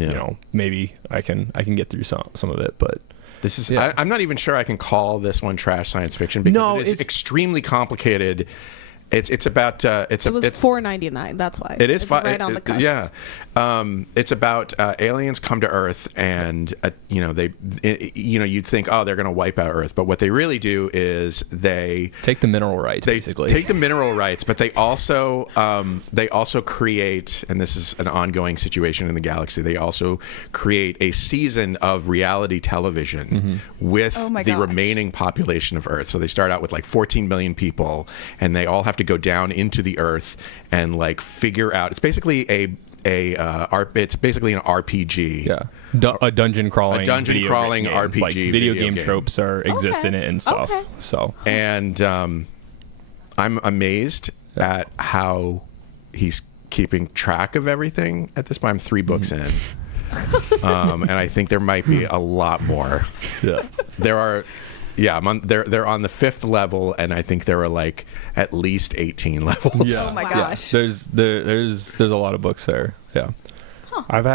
maybe I can get through some of it, but. This is. Yeah. I'm not even sure I can call this one trash science fiction, because it is extremely complicated. It's about. It was $4.99. That's why it is. It's right on the cusp. Yeah, it's about aliens come to Earth, and you'd think, oh, they're going to wipe out Earth, but what they really do is they take the mineral rights. Basically, take the mineral rights, but they also create, and this is an ongoing situation in the galaxy. They also create a season of reality television with the remaining population of Earth. So they start out with 14 million people, and they all have to go down into the Earth and figure out. It's basically it's basically an RPG. Yeah, a dungeon crawling RPG. Video game tropes exist in it and stuff. Okay. So and I'm amazed at how he's keeping track of everything at this point. I'm 3 books in. And I think there might be a lot more. Yeah. There are. Yeah, they're on the 5th level, and I think there are like at least 18 levels. Oh my gosh. Yeah. There's a lot of books there. Yeah. Huh. I've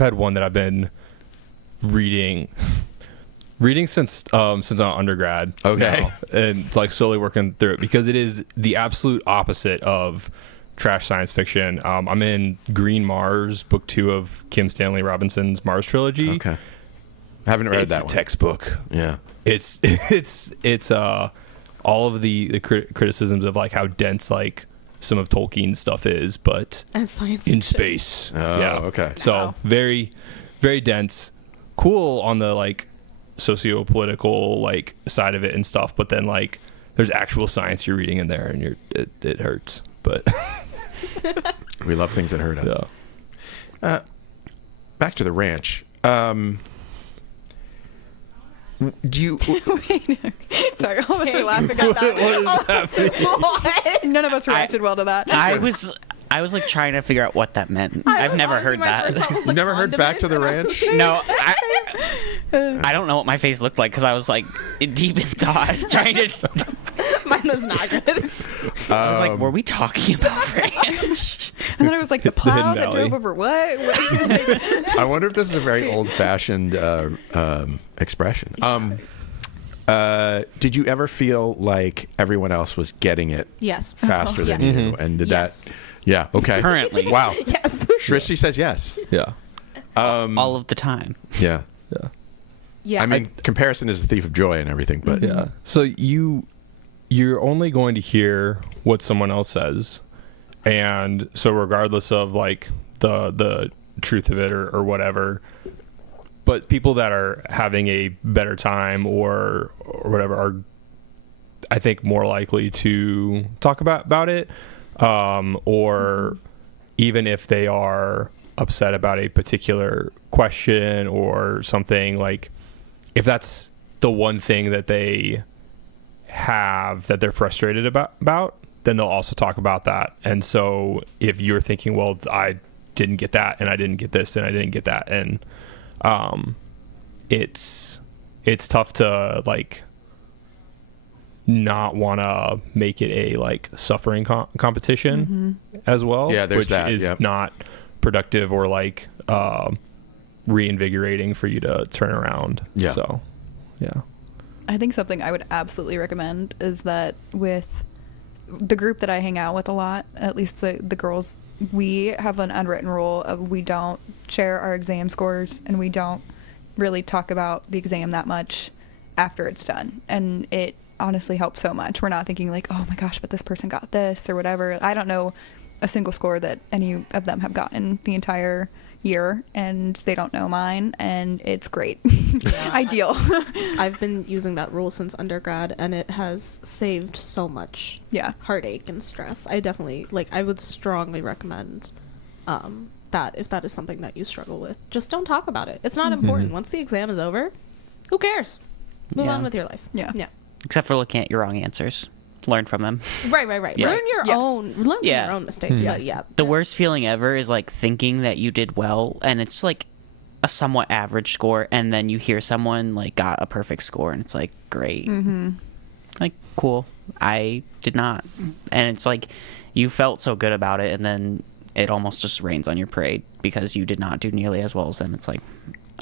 had one that I've been reading since I'm undergrad. Okay. Now, and like slowly working through it because it is the absolute opposite of trash science fiction. I'm in Green Mars, book 2 of Kim Stanley Robinson's Mars trilogy. Okay. I haven't read that one. It's a textbook. Yeah. It's all of the criticisms of like how dense like some of Tolkien's stuff is, but as science in fiction. space. Oh, yeah. okay. So very, very dense, cool on the like socio-political like side of it and stuff, but then like there's actual science you're reading in there, and it hurts. But we love things that hurt us. Yeah. Back to the ranch. Do you? Sorry, all of us are laughing at that. What is happening? None of us reacted well to that. I was like trying to figure out what that meant. I've never heard that. You've never heard Back to the Ranch? No, I don't know what my face looked like because I was like deep in thought, trying to. Mine was not good. I was like, were we talking about ranch? And then it was like the plow that Valley. drove over what? I wonder if this is a very old-fashioned expression. Did you ever feel like everyone else was getting it Yes. faster than Yes. you? And did Yes. that? Yeah. Okay. Currently. Wow. Yes. Srishti says yes. Yeah. All of the time. Yeah. Yeah. Yeah. I mean, comparison is the thief of joy and everything, but Yeah. So you're only going to hear what someone else says, and so regardless of like the truth of it or whatever, but people that are having a better time or whatever are, I think, more likely to talk about it, or even if they are upset about a particular question or something, like if that's the one thing that they have that they're frustrated about, then they'll also talk about that. And so if you're thinking, well, I didn't get that, and I didn't get this, and I didn't get that, and it's tough to like not want to make it a like suffering competition as well. Yeah, there's which that. is Yep. not productive or like reinvigorating for you to turn around. Yeah. So yeah. I think something I would absolutely recommend is that with the group that I hang out with a lot, at least the girls, we have an unwritten rule of we don't share our exam scores, and we don't really talk about the exam that much after it's done. And it honestly helps so much. We're not thinking like, oh my gosh, but this person got this or whatever. I don't know a single score that any of them have gotten the entire year, and they don't know mine, and it's great. Ideal. I've been using that rule since undergrad, and it has saved so much heartache and stress. I definitely I would strongly recommend that if that is something that you struggle with, just don't talk about it. It's not important. Once the exam is over, who cares? Move on with your life. Yeah. Except for looking at your wrong answers. Learn from them. Right. Yeah. Learn from your own mistakes. But yeah. The worst feeling ever is like thinking that you did well, and it's like a somewhat average score, and then you hear someone like got a perfect score, and it's like, great. Like, cool. I did not. And it's like you felt so good about it, and then it almost just rains on your parade because you did not do nearly as well as them. It's like,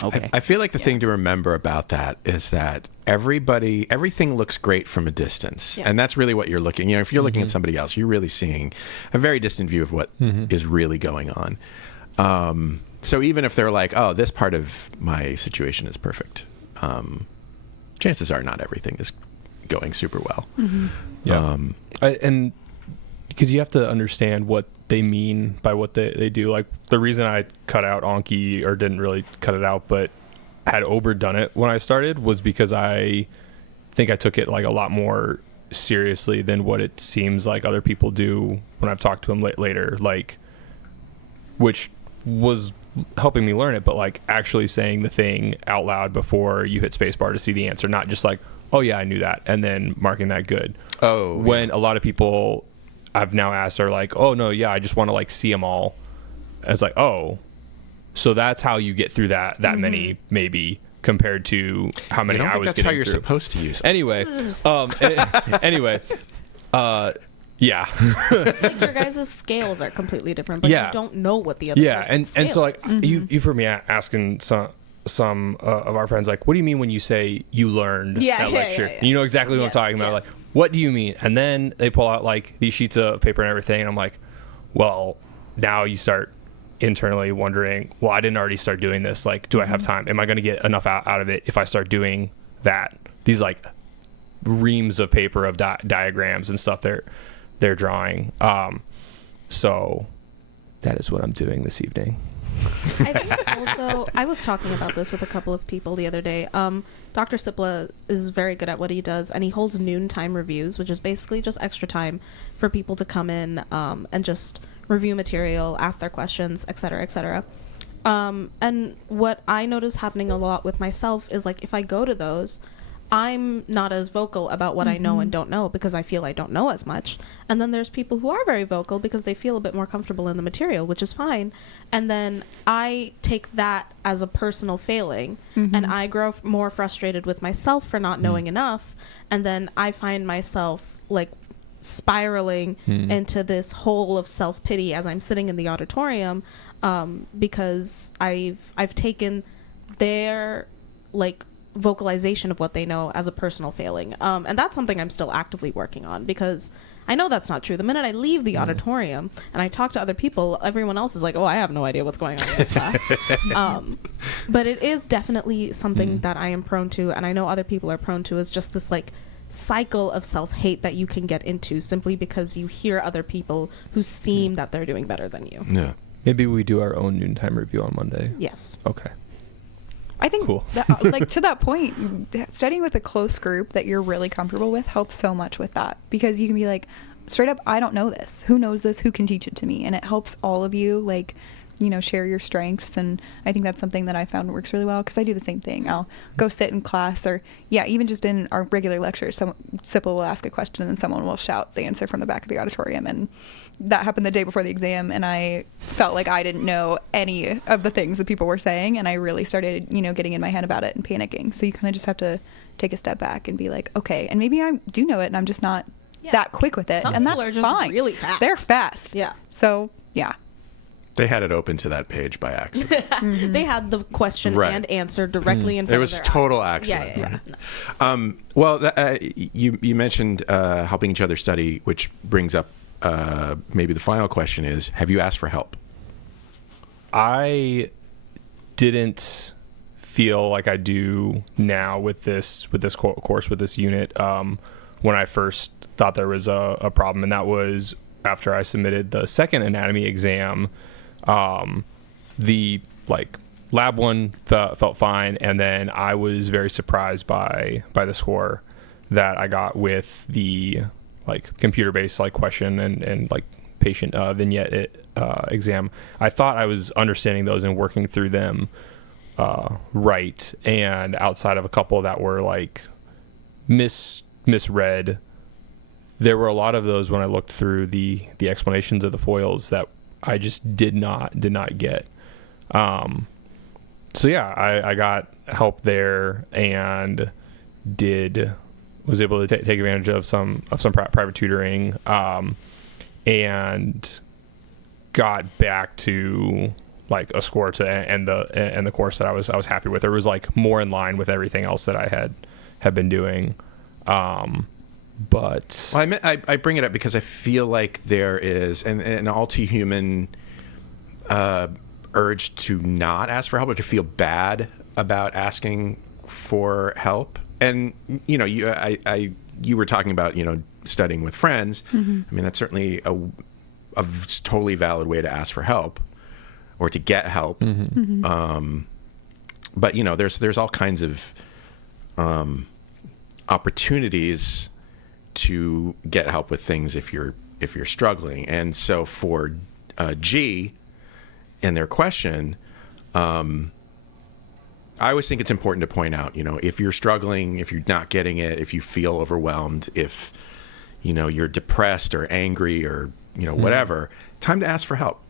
okay. I feel like the thing to remember about that is that everything looks great from a distance. And that's really what you're looking. If you're looking at somebody else, you're really seeing a very distant view of what is really going on. So even if they're like, oh, this part of my situation is perfect, chances are not everything is going super well. And because you have to understand what they mean by what they do. Like the reason I cut out Anki, or didn't really cut it out, but had Ober done it when I started, was because I think I took it like a lot more seriously than what it seems like other people do when I've talked to them later, like, which was helping me learn it, but like actually saying the thing out loud before you hit spacebar to see the answer, not just like, oh yeah, I knew that, and then marking that good. When a lot of people I've now asked are like, oh no, yeah, I just want to like see them all. And it's like, oh, So that's how you get through that many, maybe, compared to how many I was getting through. That's how you're supposed to use it. Anyway, yeah. It's like your guys' scales are completely different, but you don't know what the other person's scale and so like is. you've heard me asking some of our friends, like, what do you mean when you say you learned that lecture? Yeah. And you know exactly what I'm talking about. Like, what do you mean? And then they pull out like these sheets of paper and everything, and I'm like, well, now you start internally wondering, well, I didn't already start doing this. Like, do I have time? Am I going to get enough out of it if I start doing that? These like reams of paper of diagrams and stuff they're drawing. So that is what I'm doing this evening. I think also, I was talking about this with a couple of people the other day. Dr. Sipla is very good at what he does, and he holds noontime reviews, which is basically just extra time for people to come in and just review material, ask their questions, etc., etc. And what I notice happening a lot with myself is, like, if I go to those, I'm not as vocal about what I know and don't know because I feel I don't know as much. And then there's people who are very vocal because they feel a bit more comfortable in the material, which is fine. And then I take that as a personal failing, and I grow more frustrated with myself for not knowing enough. And then I find myself like spiraling into this hole of self-pity as I'm sitting in the auditorium, because I've taken their like vocalization of what they know as a personal failing, and that's something I'm still actively working on, because I know that's not true. The minute I leave the auditorium and I talk to other people, everyone else is like, oh, I have no idea what's going on in this class. But it is definitely something that I am prone to, and I know other people are prone to, is just this like cycle of self-hate that you can get into simply because you hear other people who seem that they're doing better than you. Yeah. Maybe we do our own noontime review on Monday. Yes. Okay. I think, cool. Like, to that point, studying with a close group that you're really comfortable with helps so much with that, because you can be like, straight up, I don't know this. Who knows this? Who can teach it to me? And it helps all of you, like, you know, share your strengths. And I think that's something that I found works really well, because I do the same thing. I'll go sit in class, or even just in our regular lectures, Sipple will ask a question and then someone will shout the answer from the back of the auditorium. And that happened the day before the exam, and I felt like I didn't know any of the things that people were saying, and I really started, you know, getting in my head about it and panicking. So you kind of just have to take a step back and be like, okay, and maybe I do know it and I'm just not that quick with it. Some and people that's are just fine. really fast. They're fast. Yeah. So, yeah. They had it open to that page by accident. They had the question and answer directly in front of their It was total eyes. accident. Yeah. Well, you mentioned helping each other study, which brings up maybe the final question is, have you asked for help? I didn't feel like I do now with this course, with this unit, when I first thought there was a problem, and that was after I submitted the second anatomy exam. The like lab one felt fine, and then I was very surprised by the score that I got with the like computer-based like question and like patient vignette exam. I thought I was understanding those and working through them right, and outside of a couple that were like misread, there were a lot of those when I looked through the explanations of the foils that I just did not get. So yeah, I got help there and was able to take advantage of some private tutoring, and got back to like a score to end the course that I was happy with. It was like more in line with everything else that I had been doing. But I bring it up because I feel like there is an all too human urge to not ask for help, or to feel bad about asking for help. And you know, you were talking about, you know, studying with friends. I mean, that's certainly a totally valid way to ask for help or to get help. But you know, there's all kinds of opportunities to get help with things if you're struggling. And so for G and their question, I always think it's important to point out, you know, if you're struggling, if you're not getting it, if you feel overwhelmed, if, you know, you're depressed or angry or, you know, whatever, time to ask for help.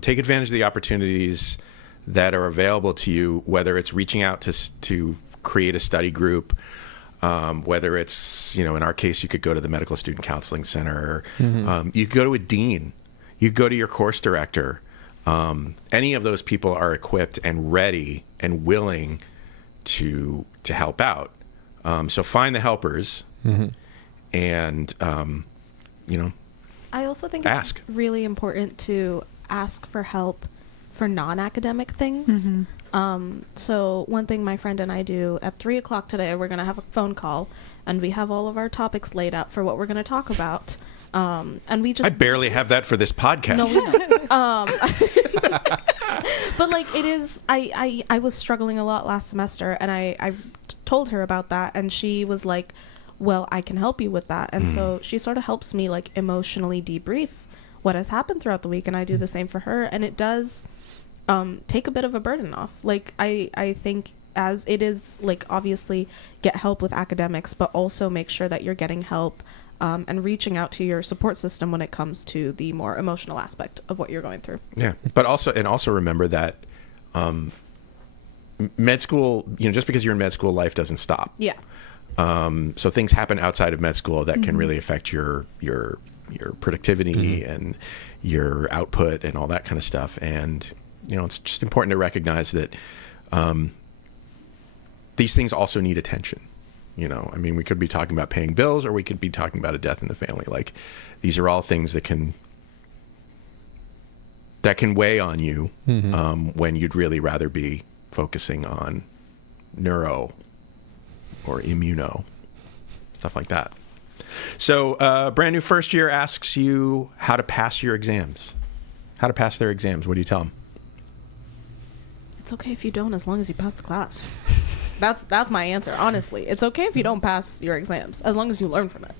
Take advantage of the opportunities. that are available to you, whether it's reaching out to create a study group, whether it's, in our case, you could go to the Medical Student Counseling Center, you could go to a dean, you could go to your course director. Any of those people are equipped and ready and willing to help out. So find the helpers, and I also think ask. It's really important to ask for help for non-academic things. So one thing my friend and I do at 3:00 today, we're going to have a phone call, and we have all of our topics laid out for what we're going to talk about. And we just... I barely have that for this podcast. No, we don't. But like it is, I was struggling a lot last semester, and I told her about that, and she was like, well, I can help you with that. And so she sort of helps me like emotionally debrief what has happened throughout the week, and I do the same for her, and it does take a bit of a burden off. Like I think, as it is, like, obviously get help with academics, but also make sure that you're getting help and reaching out to your support system when it comes to the more emotional aspect of what you're going through. Yeah, but also remember that med school, just because you're in med school, life doesn't stop. Yeah. So things happen outside of med school that can really affect your productivity and your output and all that kind of stuff. And it's just important to recognize that these things also need attention. I mean, we could be talking about paying bills, or we could be talking about a death in the family. Like, these are all things that can weigh on you when you'd really rather be focusing on neuro or immuno, stuff like that. So brand new first year asks you how to pass your exams, how to pass their exams. What do you tell them? It's okay if you don't, as long as you pass the class. That's my answer, honestly. It's okay if you don't pass your exams, as long as you learn from it.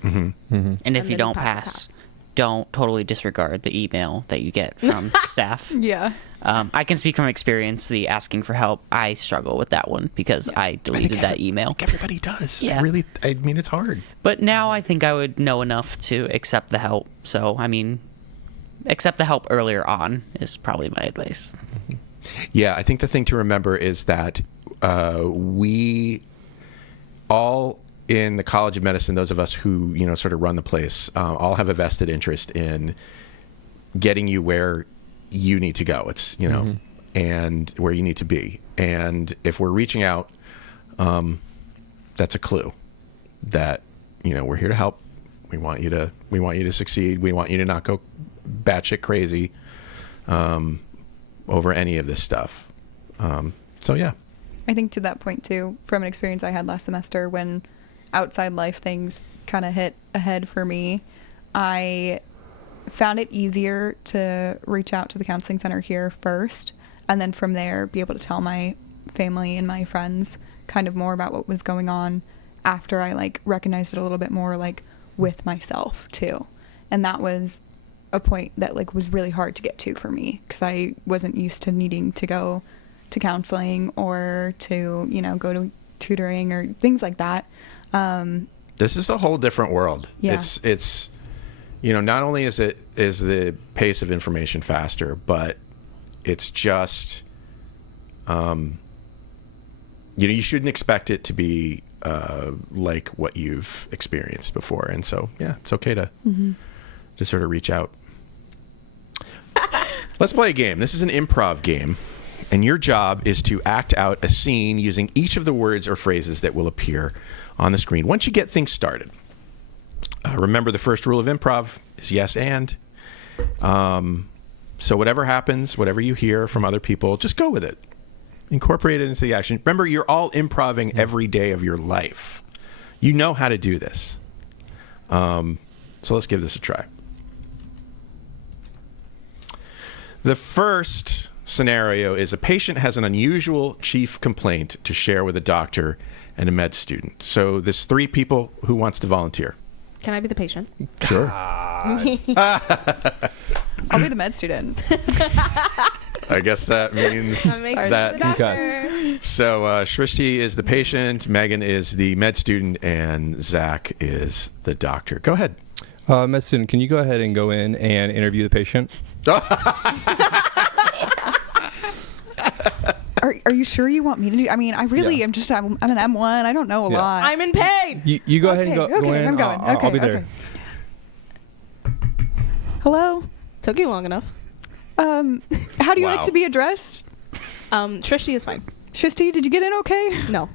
And if you don't pass, don't totally disregard the email that you get from staff. Yeah. I can speak from experience. The asking for help, I struggle with that one because I deleted that email. Everybody does. Yeah. I mean, it's hard. But now I think I would know enough to accept the help. So, I mean, accept the help earlier on is probably my advice. Yeah, I think the thing to remember is that we all in the College of Medicine, those of us who, sort of run the place, all have a vested interest in getting you where you need to go. It's, and where you need to be. And if we're reaching out, that's a clue that, we're here to help. We want you to succeed. We want you to not go batshit crazy over any of this stuff. So, yeah. I think to that point, too, from an experience I had last semester when outside life things kind of hit ahead for me, I found it easier to reach out to the counseling center here first, and then from there be able to tell my family and my friends kind of more about what was going on after I recognized it a little bit more with myself too. And that was a point that was really hard to get to for me, because I wasn't used to needing to go to counseling or to go to tutoring or things like that. This is a whole different world. Yeah. It's not only is the pace of information faster, but it's just you shouldn't expect it to be like what you've experienced before. And so it's okay to sort of reach out. Let's play a game. This is an improv game, and your job is to act out a scene using each of the words or phrases that will appear on the screen. Once you get things started, remember the first rule of improv is yes and. So whatever happens, whatever you hear from other people, just go with it. Incorporate it into the action. Remember, you're all improving every day of your life. You know how to do this. So let's give this a try. The first scenario is a patient has an unusual chief complaint to share with a doctor and a med student. So there's 3 people. Who wants to volunteer? Can I be the patient? Sure. I'll be the med student. I guess that means that. Okay. So Srishti is the patient, Megan is the med student, and Zach is the doctor. Go ahead. Med student, can you go ahead and go in and interview the patient? Are you sure you want me to do? I mean, I really am just. I'm an M1. I don't know a lot. I'm in pain. You go ahead and go in. I'm going. I'll be there. Hello. Took you long enough. How do you like to be addressed? Srishti is fine. Srishti, did you get in okay? No.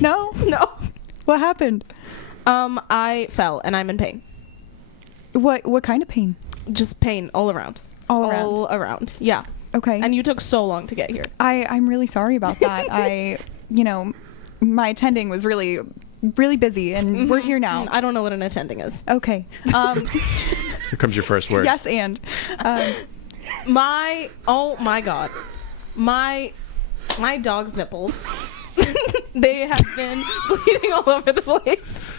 No? No. What happened? I fell and I'm in pain. What kind of pain? Just pain all around. All around. Yeah. Okay. And you took so long to get here. I'm really sorry about that. My attending was really busy, and we're here now. I don't know what an attending is. Okay. Here comes your first word. Yes, and oh my God, my dog's nipples. They have been bleeding all over the place,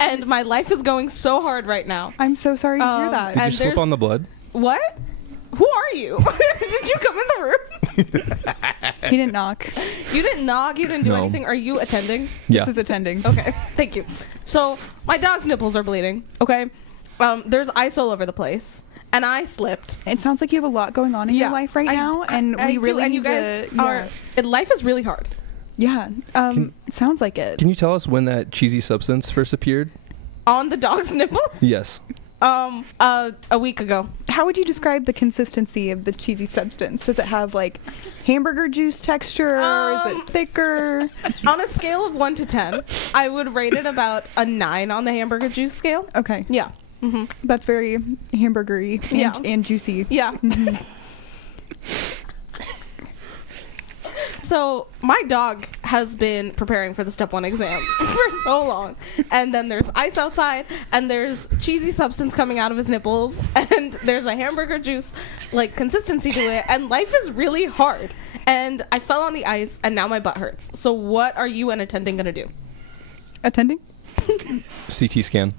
and my life is going so hard right now. I'm so sorry to hear that. Did you slip on the blood? What? Who are you? Did you come in the room? He didn't knock. You didn't knock. You didn't do anything. Are you attending? Yeah. This is attending. Okay. Thank you. So my dog's nipples are bleeding. Okay. There's ice all over the place, and I slipped. It sounds like you have a lot going on in your life right now, and we really need to. Life is really hard. Yeah. Sounds like it. Can you tell us when that cheesy substance first appeared? On the dog's nipples? Yes. A week ago. How would you describe the consistency of the cheesy substance? Does it have like hamburger juice texture? Or is it thicker? On a scale of 1 to 10, I would rate it about a 9 on the hamburger juice scale. Okay. Yeah. Mm-hmm. That's very hamburgery and juicy. Yeah. Mm-hmm. So my dog has been preparing for the step 1 exam for so long, and then there's ice outside, and there's cheesy substance coming out of his nipples, and there's a hamburger juice like consistency to it, and life is really hard. And I fell on the ice, and now my butt hurts. So what are you and attending gonna do? Attending? CT scan.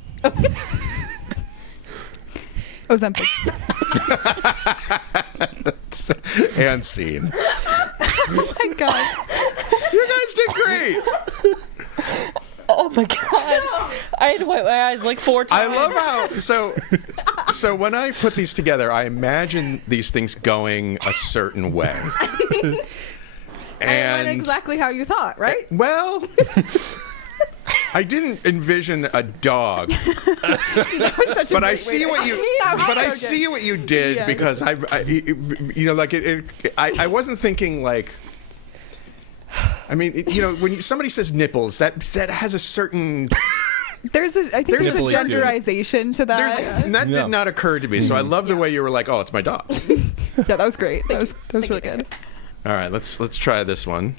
Ozempic. And scene. Oh my God. You guys did great. Oh my God. I had to wipe my eyes like 4 times. I love how so when I put these together, I imagine these things going a certain way. And exactly how you thought, right? Well, I didn't envision a dog. Dude, that was such a But I great see way what to- you That was so see good. what you did Yes. because I wasn't thinking like I mean, when somebody says nipples, that has a certain I think there's a genderization to that. and that did not occur to me. So I love the way you were like, "Oh, it's my dog." Yeah, that was great. That was really good. All right, let's try this one.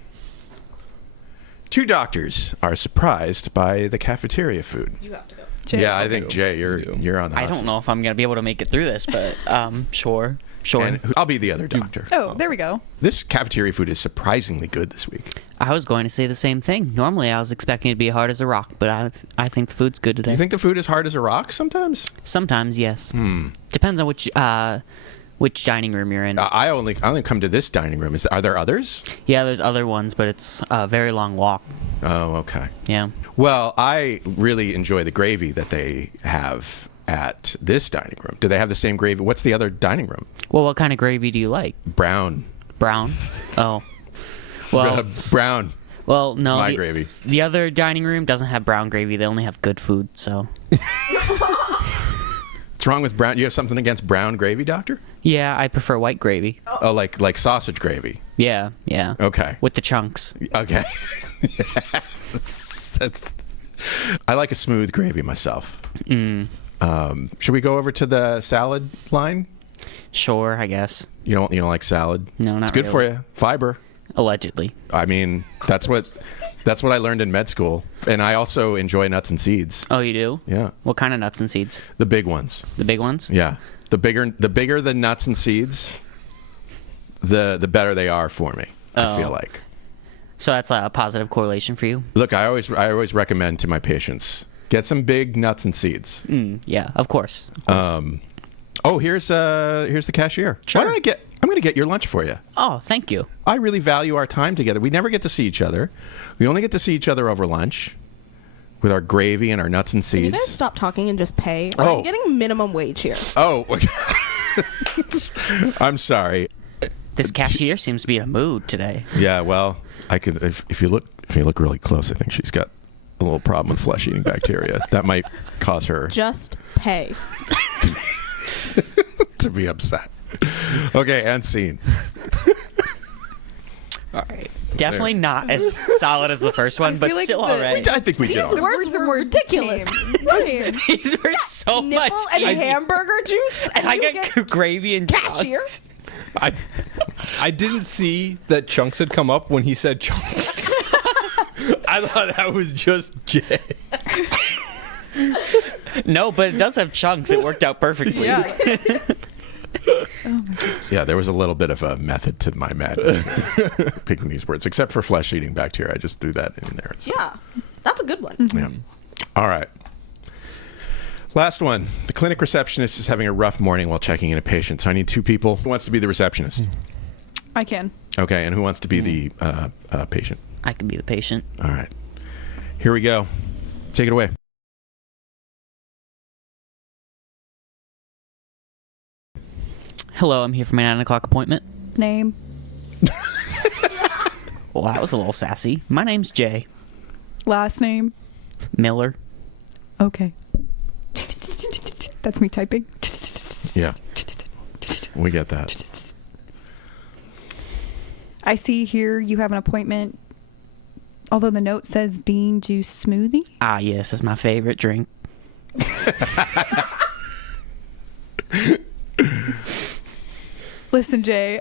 2 doctors are surprised by the cafeteria food. You have to go. Jay. Yeah, I think Jay, you're on the hot I don't seat. know if I'm going to be able to make it through this, but sure. And I'll be the other doctor. Oh, there we go. This cafeteria food is surprisingly good this week. I was going to say the same thing. Normally, I was expecting it to be hard as a rock, but I think the food's good today. You think the food is hard as a rock sometimes? Sometimes, yes. Depends on which dining room you're in. I only come to this dining room. Are there others? Yeah, there's other ones, but it's a very long walk. Oh, okay. Yeah. Well, I really enjoy the gravy that they have at this dining room. Do they have the same gravy? What's the other dining room? Well, what kind of gravy do you like? Brown. Brown? Oh. Well, brown. Well, no. My gravy. The other dining room doesn't have brown gravy. They only have good food, so. What's wrong with brown? You have something against brown gravy, doctor? Yeah, I prefer white gravy. Oh, like sausage gravy. Yeah. Okay. With the chunks. Okay. I like a smooth gravy myself. Should we go over to the salad line? Sure, I guess. You don't like salad? No, not It's good really. for you. Fiber. Allegedly. I mean, that's what I learned in med school, and I also enjoy nuts and seeds. Oh, you do? Yeah. What kind of nuts and seeds? The big ones. The big ones? Yeah. The bigger the nuts and seeds, the better they are for me. I feel like. So that's a positive correlation for you? Look, I always recommend to my patients, get some big nuts and seeds. Yeah, of course. Here's the cashier. Sure. I'm going to get your lunch for you. Oh, thank you. I really value our time together. We never get to see each other. We only get to see each other over lunch with our gravy and our nuts and Can seeds. you guys stop talking and just pay? I'm getting minimum wage here. Oh, I'm sorry. This cashier seems to be in a mood today. Yeah, well, I could if you look really close, I think she's got a little problem with flesh-eating bacteria. That might cause her just pay to be upset. Okay, and scene. All right. Definitely not as solid as the first one, but like still all right. I think we did all The right. words were ridiculous. Right. These were so much and easier. hamburger juice, And I get gravy and cashier. chunks. I didn't see that chunks had come up when he said chunks. I thought that was just Jay. No, but it does have chunks. It worked out perfectly. Yeah. Yeah, there was a little bit of a method to my madness picking these words, except for flesh-eating bacteria. I just threw that in there. So. Yeah, that's a good one. Yeah. All right. Last one. The clinic receptionist is having a rough morning while checking in a patient. So I need 2 people. Who wants to be the receptionist? I can. Okay, and who wants to be the patient? I can be the patient. All right. Here we go. Take it away. Hello, I'm here for my 9 o'clock appointment. Name. Well, that was a little sassy. My name's Jay Last name. Miller. Okay. That's me typing. Yeah. We get that. I see here you have an appointment, although the note says bean juice smoothie. Ah, yes, that's my favorite drink. Listen, Jay,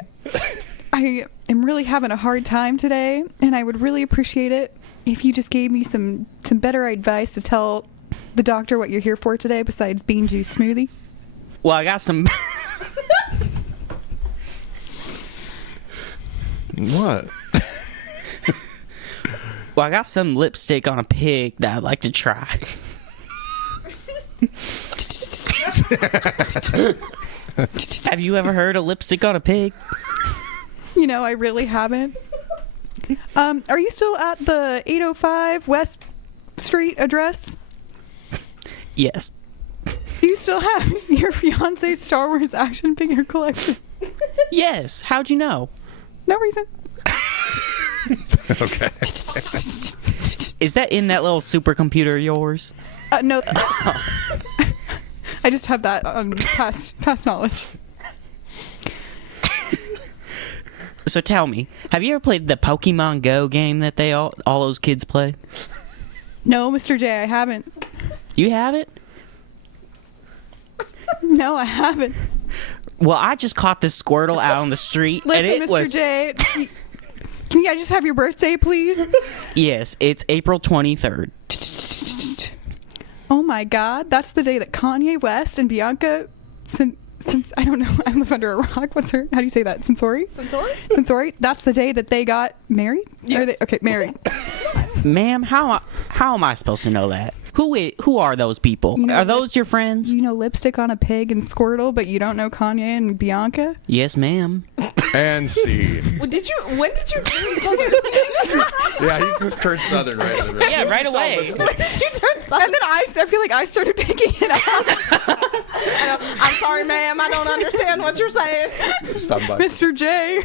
I am really having a hard time today, and I would really appreciate it if you just gave me some better advice to tell the doctor what you're here for today besides bean juice smoothie. Well, I got some... What? Well, I got some lipstick on a pig that I'd like to try. Have you ever heard of lipstick on a pig? You know, I really haven't. Are you still at the 805 West Street address? Yes. Do you still have your fiance's Star Wars action figure collection? Yes. How'd you know? No reason. Okay. Is that in that little supercomputer of yours? No. I just have that on past knowledge. So tell me, have you ever played the Pokemon Go game that they all those kids play? No, Mr. J, I haven't. You haven't? No, I haven't. Well, I just caught this Squirtle out on the street. Listen, and it Mr. was... J, can I just have your birthday, please? Yes, it's April 23rd. Oh my God, that's the day that Kanye West and Bianca, since I don't know, I live under a rock. What's her? How do you say that? Sensori? Sensori. That's the day that they got married. Yes. Okay, married. Ma'am, how am I supposed to know that? Who are those people? You know, are those your friends? You know lipstick on a pig and Squirtle, but you don't know Kanye and Bianca? Yes, ma'am. And scene. When did you turn Southern? Yeah, he turned Southern right away. Yeah, right away. When did you turn Southern? And then I feel like I started picking it up. I'm sorry, ma'am. I don't understand what you're saying. Stop by. Mr. J.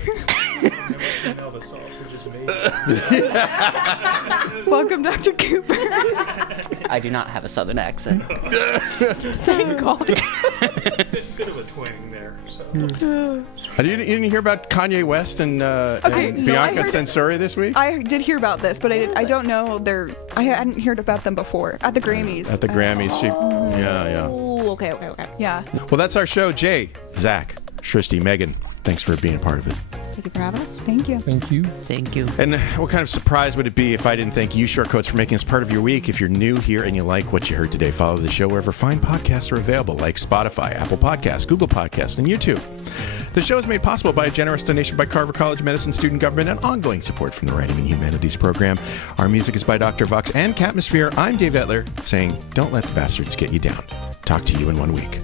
Welcome, Dr. Cooper. I do not have a Southern accent. Thank God. Bit of a twang there. So. You didn't hear about Kanye West and, Bianca Sensori this week? I did hear about this, but I don't know I hadn't heard about them before at the Grammys. At the Grammys. Yeah. Oh, okay. Yeah. Well, that's our show. Jay, Zach, Srishti, Megan, thanks for being a part of it. Thank you for having us. Thank you. Thank you. Thank you. And what kind of surprise would it be if I didn't thank you, Shortcoats, for making us part of your week? If you're new here and you like what you heard today, follow the show wherever fine podcasts are available, like Spotify, Apple Podcasts, Google Podcasts, and YouTube. The show is made possible by a generous donation by Carver College Medicine Student Government and ongoing support from the Writing and Humanities program. Our music is by Dr. Vox and Catmosphere. I'm Dave Etler, saying, don't let the bastards get you down. Talk to you in 1 week.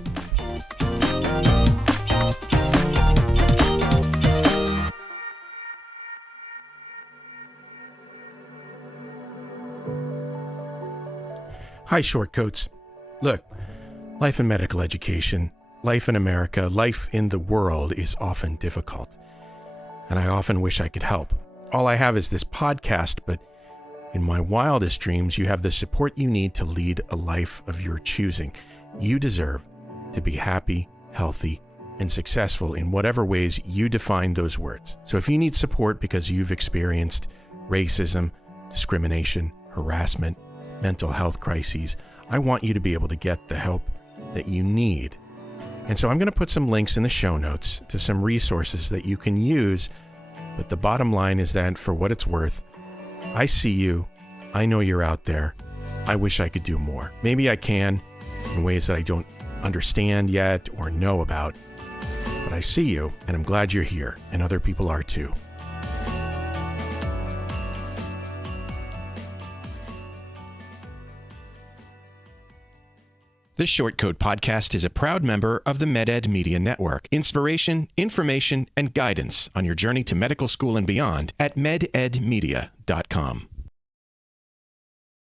Hi, Shortcoats. Look, life in medical education, life in America, life in the world is often difficult. and I often wish I could help. All I have is this podcast, but in my wildest dreams, you have the support you need to lead a life of your choosing. You deserve to be happy, healthy, and successful in whatever ways you define those words. So if you need support because you've experienced racism, discrimination, harassment, mental health crises, I want you to be able to get the help that you need. And so I'm going to put some links in the show notes to some resources that you can use. But the bottom line is that for what it's worth, I see you. I know you're out there. I wish I could do more. Maybe I can in ways that I don't understand yet or know about. But I see you, and I'm glad you're here, and other people are too. This Short Code podcast is a proud member of the MedEd Media Network. Inspiration, information, and guidance on your journey to medical school and beyond at mededmedia.com.